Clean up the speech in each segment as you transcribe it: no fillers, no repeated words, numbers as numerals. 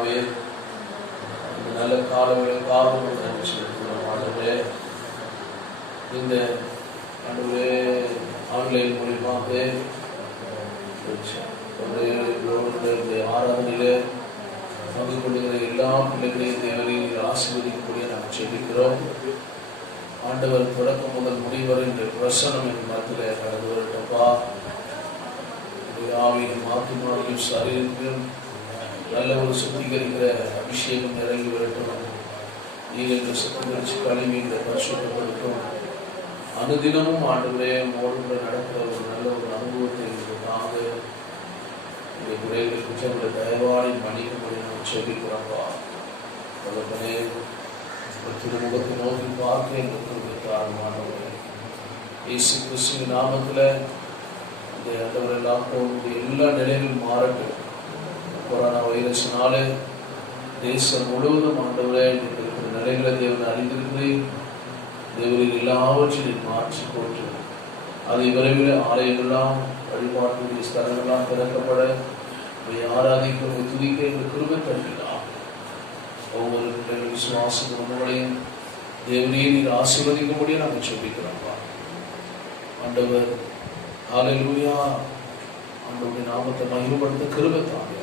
பிதாவே, இந்த நல்ல காலங்களுக்காக நன்றி செலுத்துகிறோம். ஆண்டவரே, இந்த ஆண்டவரே ஆன்லைன் மூலியமாக ஆராதனையிலே பங்கு கொள்ளுகிற எல்லா பிள்ளைகளையும் தேவரையும் ஆசீர்வதிக்கக்கூடிய நாம் செபிக்கிறோம். ஆண்டவர் தொடக்கம் முதல் முடிவரை இந்த பிரசனம் என் மத்தியிலே கடந்து வரட்டப்பா. ஆவியும் ஆத்துமாவையும் சரீரத்தையும் நல்ல ஒரு சுத்திகரிக்கிற அபிஷேகம் இறங்கி வரட்டும். நீங்கள் சுத்திகரிச்சு கழுவி இந்த பரிசுத்தப்படுத்தும். அனுதினமும் ஆண்டவரே மோடு நடக்கிற ஒரு நல்ல ஒரு அனுபவத்தை நாங்க இந்த குறைகள் குற்றங்களை தயவாடி மன்னிக்கும்படி நம்ம செபிக்கிறோம்ப்பா. அதற்கனே திருமுகத்தை நோக்கி பார்க்க எங்களுக்கு காரணமானவரே இயேசு கிறிஸ்துவின் நாமத்தில் இந்த ஆண்டவர் லாக்டவுன் எல்லா நிலைகளும் மாறட்டும். கொரோனா வைரஸ்னால தேசம் முழுவதும் ஆண்டவரே இருக்கிற நிலைகளை தேவன் அறிந்திருக்கிறேன். தேவரில் எல்லாவற்றையும் மாற்றி போட்டு அதை விரைவில் ஆலயங்கள்லாம் வழிபாட்டுடைய ஸ்தலங்கள்லாம் திறக்கப்பட ஆராதிக்க துதிக்க எங்கள் கிருபை தருகிறார். ஒவ்வொரு பிள்ளைகள் விசுவாசம் உண்மைகளையும் தேவனையை நீர் ஆசீர்வதிக்கும்படியே நாங்கள் சொல்லிக்கிறோம்ப்பா. ஆண்டவர் ஹல்லேலூயா, ஆண்டவருடைய நாமத்தை மகிமைப்படுத்த கிருபை தாங்க.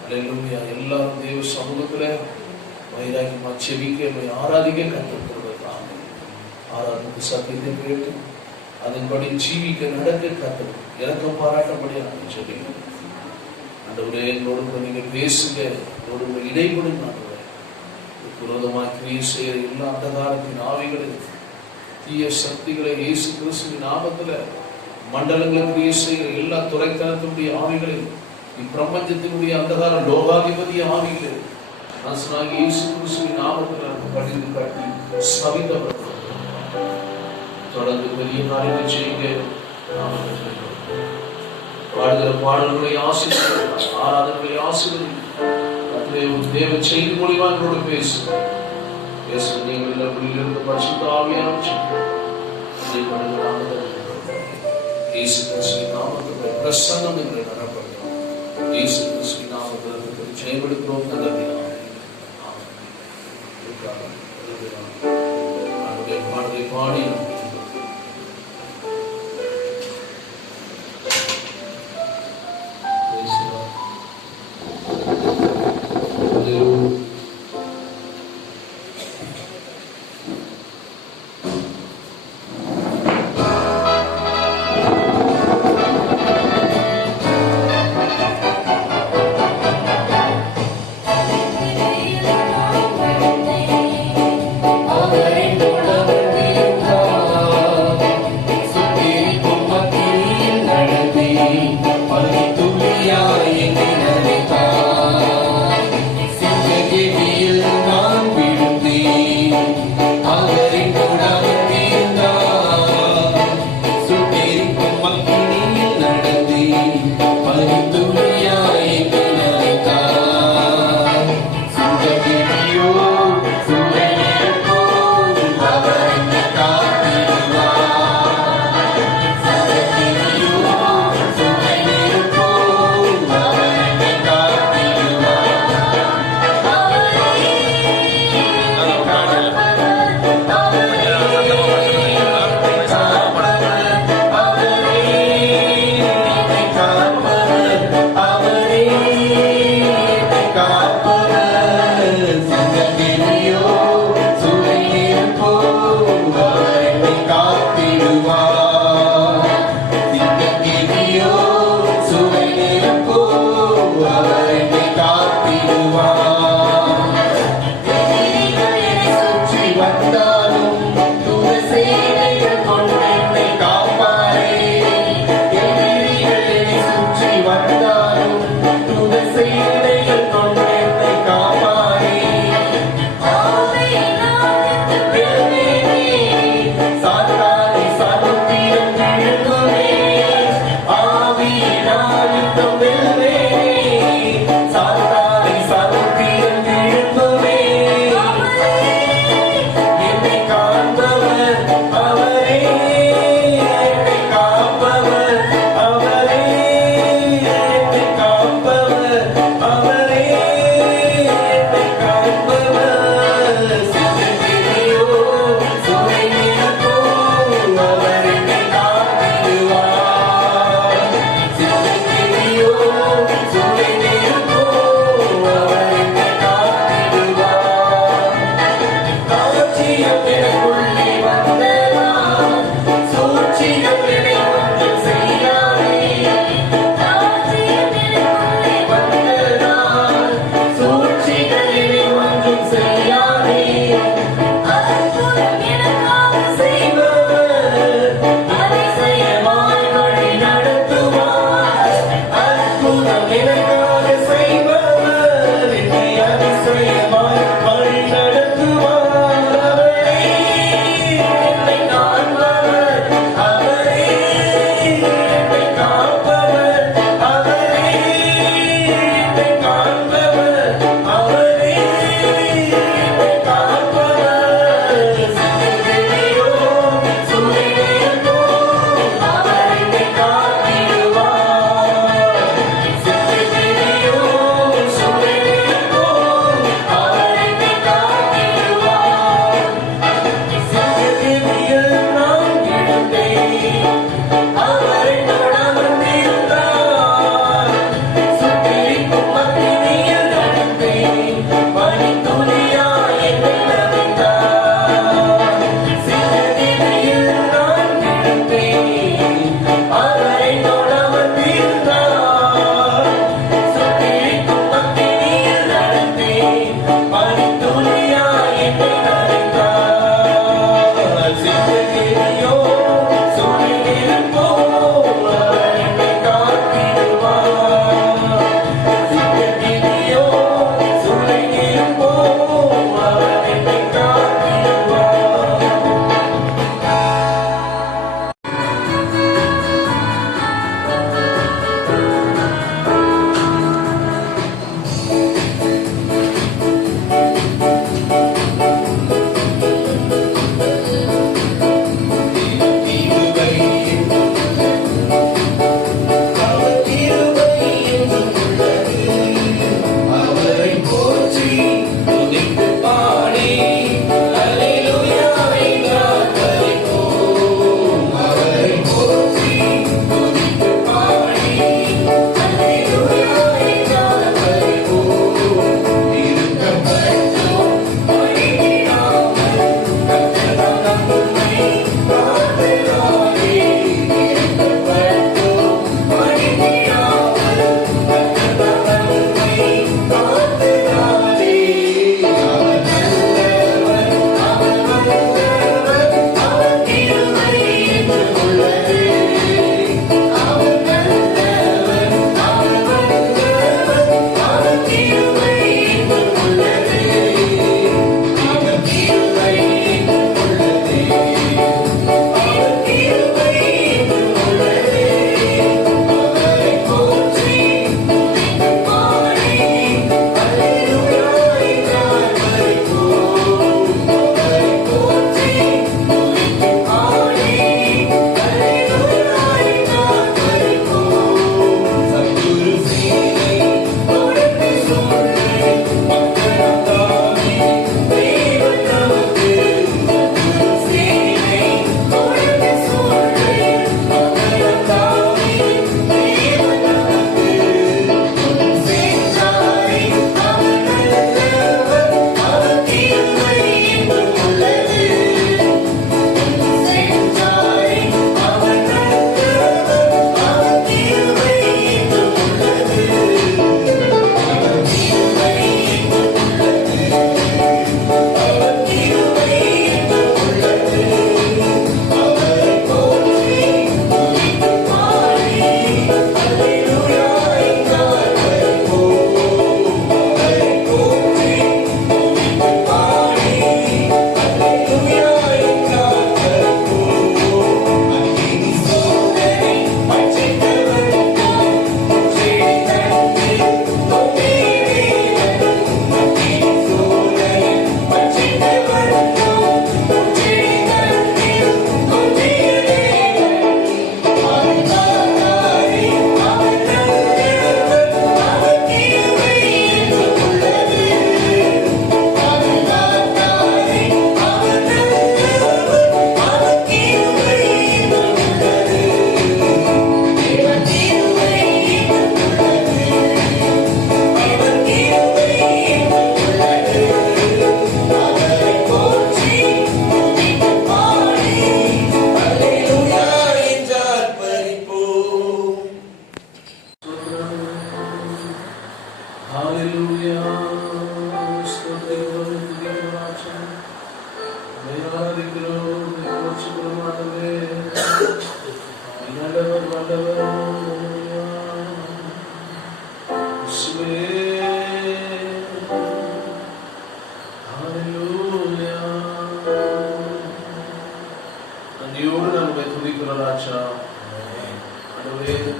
ஹல்லேலூயா, எல்லாரும் தேவ சமூகத்தில் வைராக்கியமா செபிக்க ஆராதிக்க கற்றுக் கிருபை தாங்க. ஆராதனைக்கு சத்தியத்தை கேட்டு அதன்படி ஜீவிக்க நடக்க கற்று இறக்கம் பாராட்டபடி நாங்கள் சொல்லிக்கிறோம். ஆண்டவரே, என்னோடு நீங்கள் பேசுங்க, என்னோடு இடைபடும். ஆண்டவரே, விரோதமாக கிரியை செய்கிற எல்லா அந்தகாரத்தின் ஆவிகளை தீய சக்திகளை இயேசு கிறிஸ்துவின் நாமத்தில் மண்டலங்களை கிரியை செய்கிற எல்லா துறைத்தனத்தினுடைய ஆவிகளை இப்பிரபஞ்சத்தினுடைய அந்தகார லோகாதிபதி ஆவிகளை நாசனாகி இயேசு கிறிஸ்துவின் நாமத்தில் படித்து காட்டி சபித்தவர் தொடர்ந்து பெரிய காரியங்களை செய்யுங்க. பாடுகிற பாடல்களை ஆசீர்வதிங்க, ஆராதனைகளை ஆசீர்வதிங்க. தேவ செய்தி மூலியமா எங்களோடு பேசுங்க. நீங்கள் இருந்து பரிசுத்த ஆவியானவர் இயேசு கிறிஸ்துவின் நாமத்தில் பிரசன்னம் எங்களை நடப்படும். இயேசு கிறிஸ்துவின் நாமத்தில் செயல்படுத்துகிறோம். நல்லது பாடலை பாடி அவர்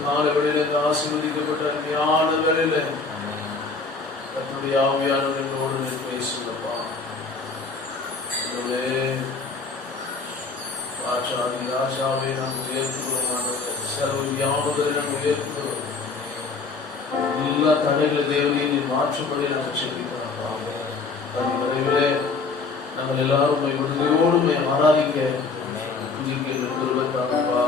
காலவெளியில ஆசீர்வதிக்கப்பட்ட அருமையான வேளையில கர்த்தருடைய ஆவியானவர் என்னோடு பேசுங்கப்பா. ராஜாவே நாம் உயர்த்துகிறோம், சர்வ வியாபகரை நாம் உயர்த்துகிறோம். எல்லா தடைகளை தேவனையை நீ மாற்றும்படி நாங்கள் செபிக்கிறோம். விரைவிலே நாங்கள் எல்லாரும் விடுதலையோடு ஆராதிக்க குருவத்தாங்கப்பா.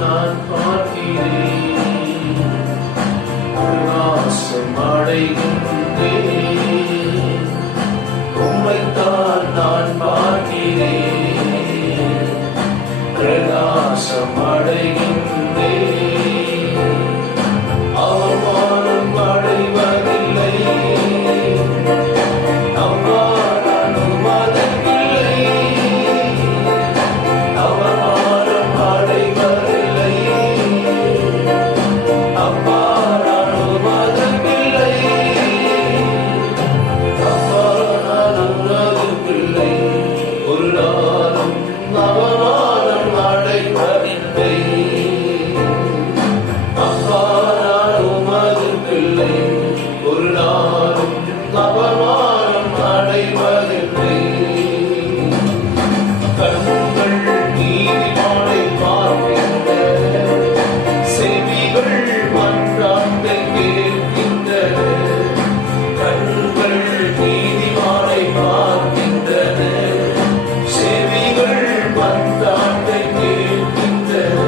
நான் பார்க்கிறேன், பிரகாசம் அடைகின்றேன். உம்மைத்தான் நான் பார்க்கிறேன், பிரகாசம் அடைகின்றேன். அவமானம் அடைவதில்லை, அவமானம் அடைவதில்லை, அவமானம் அடைவதில்லை, அவமானம் அடைவதில்லை, அவமானம் அடைவதில்லை. ஒரு நாளும் அவமானம் அடைவதில்லை. ஒரு நாளும் அவமானம் அடைவதில்லை. கண்கள் நீதிமானை பார்க்கின்றன, செவிகள் மன்றாட்டை கேட்கின்றன. கண்கள் நீதிமானை பார்க்கின்றன, செவிகள் மன்றாட்டை கேட்கின்றன.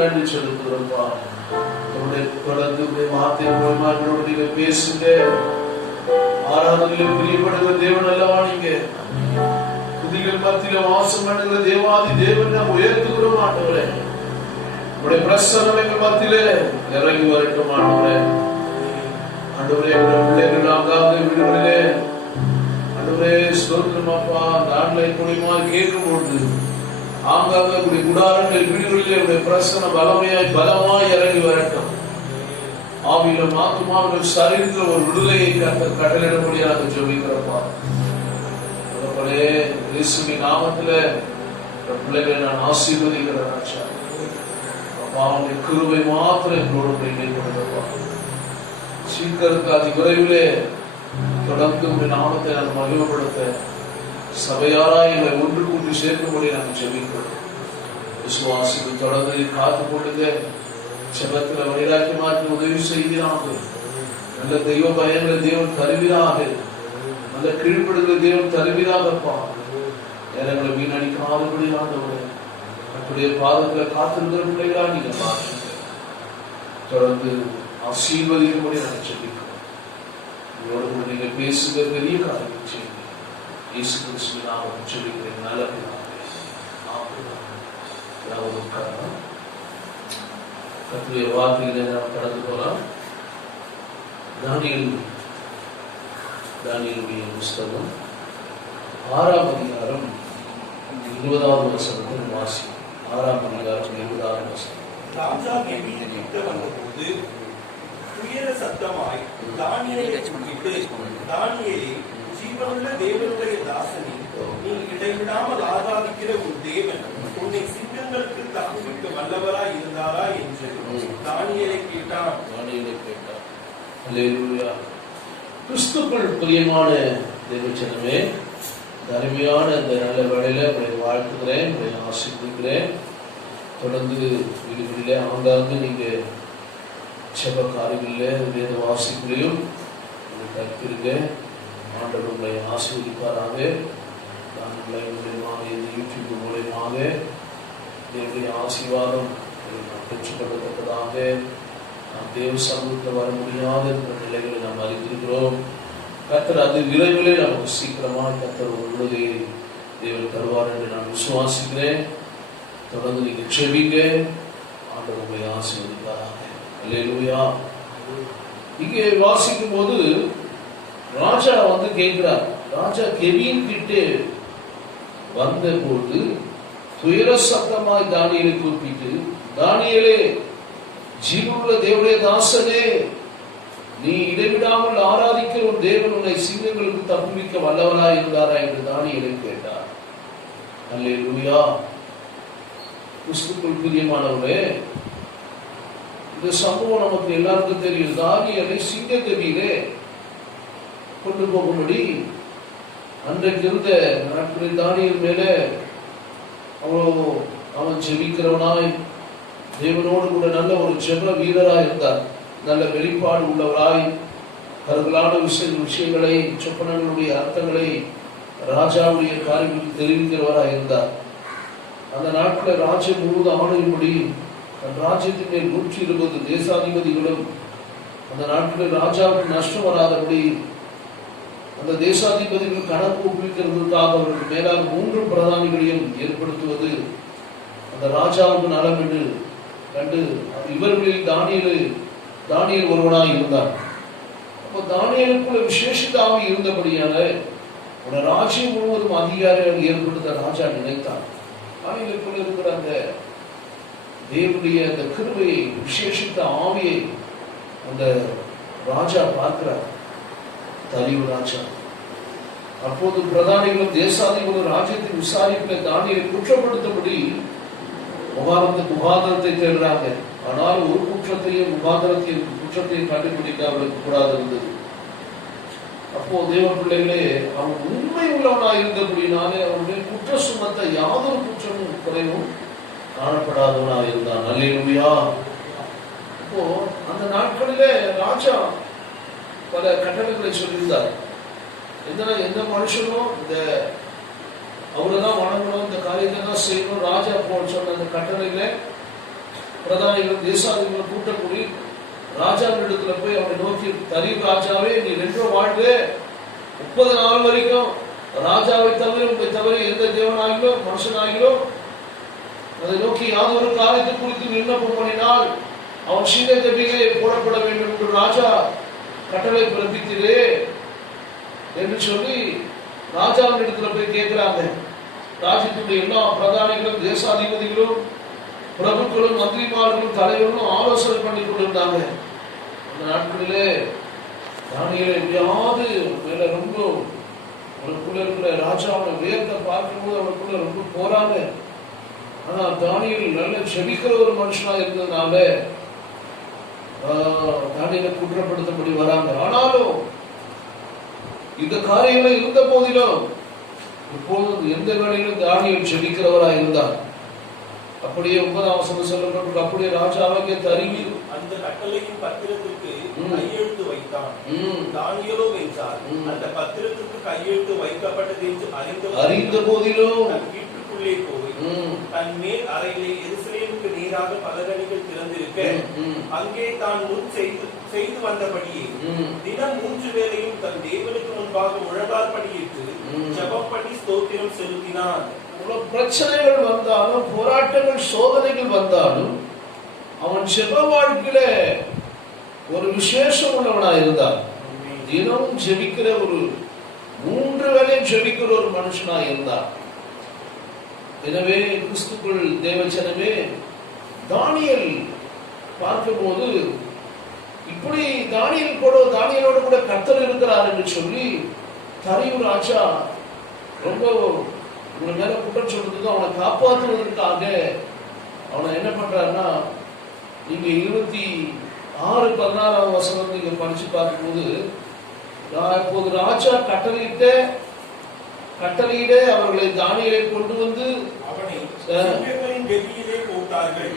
நன்றி செலுத்துகிறோம்ப்பா. தொடர்ந்து வார்த்தையோடு நீங்க பேசுங்க. ஆராதனையில் பிரியப்படுகிற தேவன் அல்லவா நீங்க. துதிகள் மத்தியில வாசம் பண்ணுகிற தேவாதி தேவன் நாம் உயர்த்துகிறோம் ஆண்டவரே. உங்களுடைய பிரசன்னம் எங்கள் மத்தியிலே இறங்கி வரட்டும் ஆண்டவரே. ஆண்டவரே பிள்ளைகள் ஆங்காங்க வீடுகளிலே ஆண்டவரே ஸ்தோத்திரம் அப்பா. அந்த ஆன்லைன் மூலியமா கேட்கும் பொழுது ஆங்காங்க குடாரங்கள் வீடுகளிலே பிரசன்னம் பலமாய் இறங்கி வரட்டும். ஆவியிலும் ஆத்துமாவிலும் சரீரத்தில் ஒரு விடுதலையை கட்டளையிட முடியாது ஜெபிக்கிறப்பா. இயேசுவின் நாமத்தில பிள்ளைகளை நான் ஆசீர்வதிக்கிறேன். கிருபை மாத்திரம் எங்களோடு இணைப்படுகிறப்பா. சீக்கிரத்துக்கு அதி விரைவிலே தொடர்ந்து உங்களுடைய நாமத்தை நான் மகிமைப்படுத்த சபையாராய் எங்களை ஒன்று கூட்டி சேர்க்கும்படி நாங்கள் ஜெபிக்கிறோம். விசுவாசிக்கு தொடர்ந்து காத்து கொள்ளுங்க. செபத்துல வைராக்கி மாற்றி உதவி செய்கிறாங்க. நல்ல தெய்வ பயன்கிற தேவன் தருவீராக, நல்ல கீழ்ப்படுகிற தேவன் தருவீராகப்பா. நேரங்களை வீணடிக்காதபடி ஆண்டவரே நம்முடைய பாதத்துல காத்திருக்கிற பிள்ளைகளா நீங்க மாற்றுங்க. தொடர்ந்து ஆசீர்வதிக்கும்படி நாங்கள் ஜெபிக்கிறோம். இதோடு நீங்க பேசுகிற பெரிய காரியம் செய்யுங்க. இயேசு கிறிஸ்துவின் நாமத்தில் ஜெபிக்கிறேன் நல்ல பிதாவே. ஆமென். கர்த்தருடைய வார்த்தையிலே நாம் கடந்து போகலாம். தானியேலுடைய புஸ்தகம் 6ஆம் அதிகாரம் 20வது வசனத்தில் வாசி. 6ஆம் அதிகாரம் 20வது வசனம். துயர சத்தமாய் தானியேலை கூப்பிட்டு, தானியேலே, ஜீவனுள்ள தேவனுடைய தாசனே, நீ இடைவிடாமல் ஆராதிக்கிற உன் தேவன் உன்னை சிங்கங்களுக்கு தப்புவிக்க வல்லவராய் இருந்தாரா என்று தானியேலை கேட்டான். அல்லேலூயா. கிறிஸ்துக்குள் பிரியமான தேவஜனமே, அருமையான இந்த நல்ல வேளையில உங்களை வாழ்த்துகிறேன், உங்களை ஆசீர்வதிக்கிறேன். தொடர்ந்து வீடுகளிலே ஆங்காங்கு நீங்க செப காரியங்களில் வேத வாசிக்கலையும் கற்பிருங்க. ஆண்டவர் உங்களை ஆசீர்வதிப்பாராக. நான் உங்களை மூலியமாக இந்த யூடியூப் மூலியமாக என்னுடைய ஆசீர்வாதம் நாம் பெற்றுக்கொள்ளத்தக்கதாக நாம் தேவ சமூகத்தில் வர முடியாத நிலைகளை நாம் அறிந்திருக்கிறோம். கர்த்தர் அது விரைவிலே நமக்கு சீக்கிரமாக கர்த்தர் ஒரு விடுதலை தேவன் தருவார் என்று நான் விசுவாசிக்கிறேன். தொடர்ந்து நீங்க செவிங்க, ஆண்டவர் உங்களை ஆசீர்வதிப்பாராக. அல்லேலூயா. இங்கே வாசிக்கும் போது ராஜா கேட்கிறார். ராஜா கெபியின் கிட்டே வந்த போது துயர சத்தமாய் தானியேலை கூப்பிட்டு, தானியேலே, ஜீவனுள்ள தேவனுடைய தாசனே, நீ இடைவிடாமல் ஆராதிக்கிற ஒரு தேவன் உன்னை சிங்கங்களுக்கு தப்புவிக்க வல்லவராய் இருந்தாரா என்று தானியேலை கேட்டார். அல்லேலூயா. கிறிஸ்துக்குள் பிரியமானவர்களே, இந்த சம்பவம் நமக்கு எல்லாருக்கும் தெரியும். தானியேலை சிங்க கெபியிலே கொண்டு போகும்படி அன்றைக்கு இருந்த நாட்களில் தானியேல் மேல அவன் ஜெபிக்கிறவனாய் தேவனோடு கூட நல்ல ஒரு ஜெப வீரராய் இருந்தார். நல்ல வெளிப்பாடு உள்ளவராய் கருகலான விஷயங்களை, சொப்பனங்களுடைய அர்த்தங்களை ராஜாவுடைய காரியங்களுக்கு தெரிவிக்கிறவராய் இருந்தார். அந்த நாட்களில் ராஜ்யம் முழுவதும் ஆணையும்படி தன் ராஜ்யத்தின் மேல் 120 தேசாதிபதிகளும், அந்த நாட்களில் ராஜாவுக்கு நஷ்டம் வராதபடி அந்த தேசாதிபதிகள் கணக்கு ஒப்புவிக்கிறதுக்காக அவர்கள் மேலாக 3 பிரதானிகளையும் ஏற்படுத்துவது அந்த ராஜாவுக்கு நலம் என்று கண்டு இவர்களில் தானியேல் ஒருவனாய் இருந்தார். அப்போ தானியேலுக்குள்ள விசேஷித்த ஆவி இருந்தபடியான ஒரு ராஜ்யம் முழுவதும் அதிகாரிகள் ஏற்படுத்த ராஜா நினைத்தார். தானியேலுக்குள்ள இருக்கிற அந்த தேவனுடைய அந்த கிருபையை, விசேஷித்த ஆவியை அந்த ராஜா பார்க்கிறார். தரியு ராஜா அப்போது பிரதானிகளும் தேசாதிபதிகளும் ராஜ்யத்தின் விசாரிப்பில் தானியேலை குற்றப்படுத்தபடி முகாந்திரத்தை தேடுறாங்க. ஆனால் ஒரு குற்றத்தையும் கண்டுபிடிக்க அவளுக்கு கூடாது இருந்தது. அப்போ தேவ பிள்ளைகளே, அவன் உண்மை உள்ளவனாக இருந்தபடினாலே அவனுடைய குற்ற சுமத்த யாதொரு குற்றமும் குறைவும் காணப்படாதவனாக இருந்தான். அல்லேலூயா. அப்போ அந்த நாட்களிலே ராஜா பல கட்டளைகளை சொல்லியிருந்தார். எந்த மனுஷனும் இந்த அவரைதான் வணங்கணும், இந்த காரியத்தை தான் செய்யணும். ராஜா போல் சொன்ன அந்த கட்டளையில பிரதானிகளும் தேசாதிபதிகளும் கூட்டக்கூடி ராஜாவின் இடத்துல போய் அவனை நோக்கி, தரியு ராஜாவே, நீ 2 வாழ்வு 30 நாள் வரைக்கும் ராஜாவை தவிர உங்களை தவிர எந்த தேவனாகிலோ மனுஷனாகிலோ அதை நோக்கி யாதொரு காரியத்தை குறித்து விண்ணப்பம் பண்ணினால் அவன் சிங்க கெபியிலே போடப்பட வேண்டும் என்று ராஜா கட்டளை பிறப்பித்தீரே என்று சொல்லி ராஜாவின் இடத்துல போய் கேட்கிறாங்க. ராஜ்யத்துடைய எல்லா பிரதானிகளும் தேசாதிபதிகளும் பிரபுக்களும் மந்திரிமார்களும் தலைவர்களும் ஆலோசனை பண்ணி கொண்டிருந்தாங்க. அந்த நாட்களிலே தானியேலை எப்படியாவது மேல ரொம்ப அவனுக்குள்ள இருக்கிற ராஜாவோட வேர்த்தை பார்க்கும்போது அவனுக்குள்ள ரொம்ப போறாங்க. ஆனா தானியேல் நல்ல செபிக்கிற ஒரு மனுஷனா இருந்ததுனால தானியேலை குற்றப்படுத்தபடி வராங்க. ஆனாலும் இந்த காரியங்கள் இருந்த போதிலும் இப்போது எந்த வேளையிலும் தானியேல் செபிக்கிறவராக இருந்தார். அப்படியே 9ஆம் வசனம் சொல்லப்பட்டு அப்படியே ராஜாவுக்கு தருவி அந்த கட்டளையின் பத்திரத்திற்கு கையெழுத்து வைத்தான். தானியேலோ என்றார், அந்த பத்திரத்திற்கு கையெழுத்து வைக்கப்பட்டது என்று அறிந்த போதிலும் வீட்டுக்குள்ளே போய் தன் மேல் அறையிலே எருசலேமுக்கு நேராக பலகணிகள் திறந்திருக்க அங்கே தான் முன் செய்து வந்தபடியே தினம் 3 வேளையும் தன் தேவனுக்கு முன்பாக முழங்கால் படியிட்டு ஜெபம் பண்ணி ஸ்தோத்திரம் செலுத்தினான். பிரச்சனைகள் வந்தாலும், போராட்டங்கள், சோதனைகள் வந்தாலும் அவன் ஜெப வாழ்க்கையில ஒரு விசேஷம் உள்ளவனா இருந்தான். தினமும் ஜெபிக்கிற ஒரு 3 வேளையும் ஜெபிக்கிற ஒரு மனுஷனா இருந்தான். எனவே கிறிஸ்துக்குள் தேவச்சனமே, தானியேல் பார்க்கும்போது இப்படி தானியலோடு கூட கர்த்தர் இருக்கிறார் என்று சொல்லி தரியு ராஜா ரொம்ப உங்க மேல குற்றம் சொல்றதுக்கு அவனை காப்பாற்றுவதற்காக அவனை என்ன பண்றாருன்னா, நீங்க 26:16 வசனம் நீங்க படிச்சு பார்க்கும்போது, இப்போது ராஜா கட்டளையிட அவர்களை தானியேலை கொண்டு வந்து அவனை சிங்கங்களின் கெபியிலே போட்டார்கள்.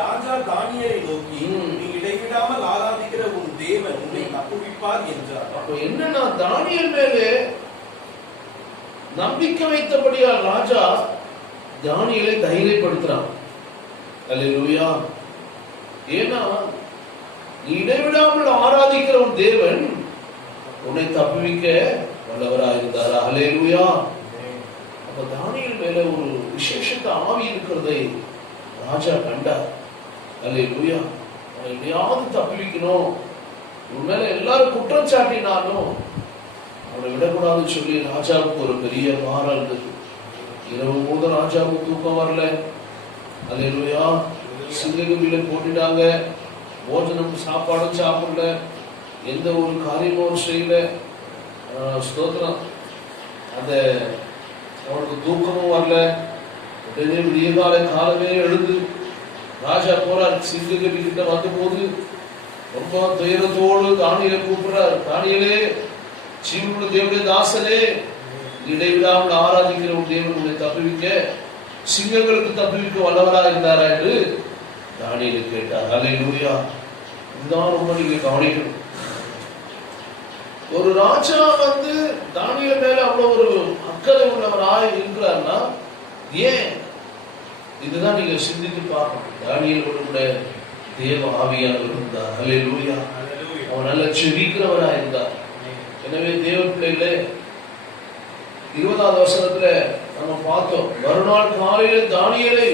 ராஜா தானியேலை நோக்கி, நீ இடைவிடாமல் ஆராதிக்கிற உன் தேவன் உன்னை தப்புவிப்பார் என்றார். அப்ப என்னன்னா, தானியேல் மேலே நம்பிக்கை வைத்தபடியால் ராஜா தானியேலை தைரியப்படுத்துறான். அல்லேலூயா. ஏன்னா நீ இடைவிடாமல் ஆராதிக்கிற உன் தேவன் உன்னை தப்புவிக்க வல்லவராயிருந்தார். அல்லேலூயா. அப்ப தானியேல் மேல ஒரு விசேஷத்த ஆவி இருக்கிறதை ராஜா கண்டார். அல்லேலூயா. அவனை எப்படியாவது தப்புவிக்கணும், உன் மேல எல்லாரும் குற்றம் சாட்டினாலும் அவனை விடக்கூடாதுன்னு சொல்லி ராஜாவுக்கு ஒரு பெரிய பாரம் இருந்தது. இரவு போது ராஜாவுக்கு தூக்கம் வரல. அல்லேலூயா. சிங்ககபில போட்டுட்டாங்க, போஜனம் சாப்பாடும் சாப்பிடல, எந்த ஒரு காரியமும் செய்யல. ஸ்தோத்திரம். அந்த அவனுக்கு தூக்கமும் வரல. உடனே விடியகால காலமே எழுந்து ராஜா போறார். சிங்ககபி கிட்ட வந்த போது ரொம்ப துயரத்தோடு தானியேலை கூப்பிடுறார். தானியேலே, ஜீவனுள்ள தேவனுடைய தாசனே, இடைவிடாமல் ஆராதிக்கிற ஒரு தேவன் உன்னை தப்புவிக்க, சிங்கங்களுக்கு தப்புவிக்க வல்லவரா இருந்தாரா என்று தானியேலை கேட்டார். அல்லேலூயா. இதுதான் ரொம்ப நீங்க கவனிக்கணும். ஒரு ராஜா வந்து தானியேல் மேல அவ்வளவு ஒரு அக்கறை உள்ளவராய் இருக்கிறார்னா ஏன்? இதுதான் நீங்க சிந்தித்து பார்க்கணும். தானியேலோடு கூட தேவ ஆவியானவர் இருந்தார். அல்லேலூயா. அவன் நல்ல செபிக்கிறவரா இருந்தார். எனவே தேவ பிள்ளைகளே, 20வது வசனத்துல நம்ம பார்த்தோம், மறுநாள் காலையில தானியேலை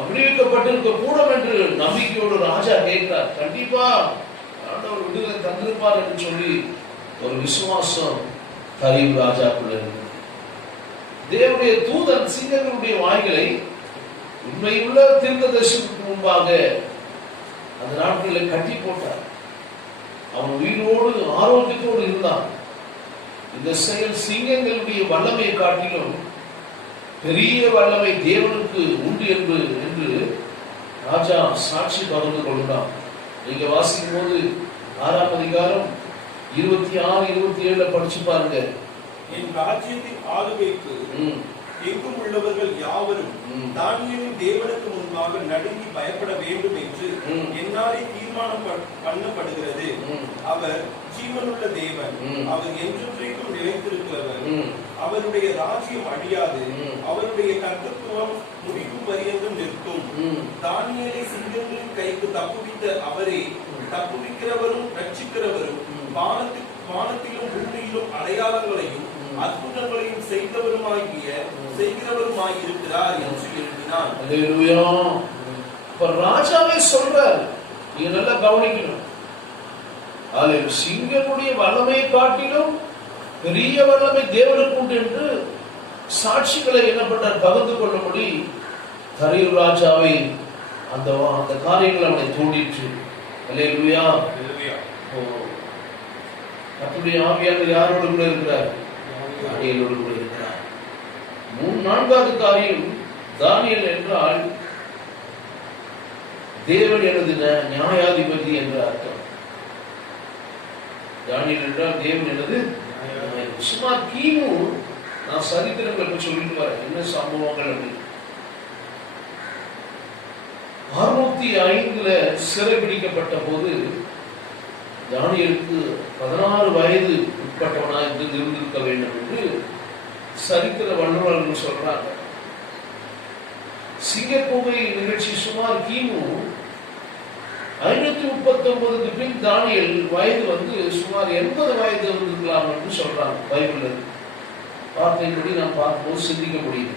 விடுவிக்கப்பட்டிருக்க கூடும் என்று நம்பிக்கையோடு ராஜா கேட்கிறார். கண்டிப்பா ஆண்டவர் விடுதலை தந்திருப்பார் என்று சொல்லி ஒரு விசுவாசம் தரியு ராஜாக்குள்ள இருக்கு. தேவனுடைய தூதன் சிங்கங்களுடைய வாய்களை உண்மையுள்ள தீர்க்கதரிசிக்கு முன்பாக அந்த நாட்களில் கட்டி போட்டார். அவன் உயிரோடு ஆரோக்கியத்தோடு இருந்தான். இந்த செயல் சிங்கங்களுடைய வல்லமையை காட்டிலும் பெரிய வல்லமை தேவனுக்கு உண்டு என்று ராஜா சாட்சி பகிர்ந்து கொண்டான். நீங்க வாசிக்கும் போது 6ஆம் அதிகாரம் 26, 27 படிச்சு பாருங்க. என் ராஜ்யத்தின் ஆளுகைக்கு எங்கும் உள்ளவர்கள் யாவரும் தானியேலின் தேவனுக்கு முன்பாக நடுங்கி பயப்பட வேண்டும் என்று என்னாலே தீர்மானம் பண்ணப்படுகிறது. அவர் ஜீவனுள்ள தேவன், அவர் என்றென்றைக்கும் நிலைத்திருக்கிறவர். அவருடைய ராஜ்யம் அழியாது, அவருடைய கர்த்தத்துவம் முடிவு பரியந்தம் நிற்கும். தானியேலை சிங்கங்களின் கைக்கு தப்புவித்த அவரே தப்புவிக்கிறவரும் ரட்சிக்கிறவரும், வானத்திலும் பூமியிலும் அடையாளங்களையும் அற்புதங்களையும் செய்கிறவருமாயிருக்கிறார் என்று எழுதினார். அல்லேலூயா. இப்ப ராஜாவே சொல்றார், நீங்க நல்லா கவனிக்கணும். அல்லேலூயா. சிங்கமுடைய வல்லமையை காட்டிலும் பெரிய வல்லமை தேவனுக்கு உண்டு என்று சாட்சிகளை என்ன பண்றார், பகிர்ந்து கொள்ளும்படி தரியு ராஜாவை அந்த காரியங்கள் அவனை தூண்டிற்று. அல்லேலூயா. கர்த்தருடைய ஆவியானவர் யாரோடு கூட இருக்கிறார்? தானியேலோடு கூட இருக்கிறார். 4வது காரியம், தானியேல் என்றால் தேவன் எனது நியாயாதிபதி என்ற அர்த்தம். தானியேல் என்றால் தேவன் எனது சும்மா கிமு, நான் சரித்திரங்கள் சொல்லிட்டு வரேன் என்ன சம்பவங்கள் அப்படி. 605 சிறைபிடிக்கப்பட்ட போது தானியேலுக்கு 16 வயது உட்பட்டவனாக இருந்திருக்க வேண்டும் என்று சரித்திர வல்லுநர்கள் சொல்றாங்க. சிங்கப்பூவை நிகழ்ச்சி சுமார் கிமு 539 பின் தானியேல் வயது சுமார் 80 வயது இருந்திருக்கலாம் என்று சொல்றாங்க பைபிள் வார்த்தைப்படி நாம் பார்க்கும்போது சிந்திக்க முடியும்.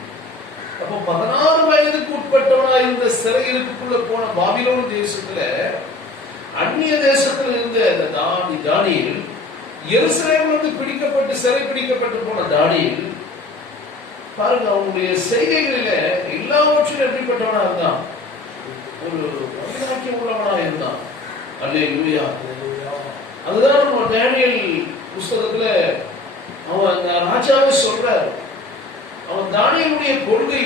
அப்போ 16 வயதுக்கு உட்பட்டவனா இருந்த சிறையிருப்புக்குள்ள போன பாபிலோன் தேசத்துல, அந்நிய தேசத்துல இருந்த தானியேல், எருசலேமிலிருந்து பிடிக்கப்பட்டு சிறை பிடிக்கப்பட்டு போன தானியேல் பாருங்க, அவனுடைய செய்கைகளில எல்லாவற்றிலும் எப்படிப்பட்டவனா இருந்தான், ஒரு வைராக்கியம் உள்ளவனா இருந்தான். அல்லேலூயா. அதுதான் நம்ம டேனியல் புஸ்தகத்துல அவன் அந்த ராஜாவை சொல்றார். அவன் தானியேலுடைய கொள்கை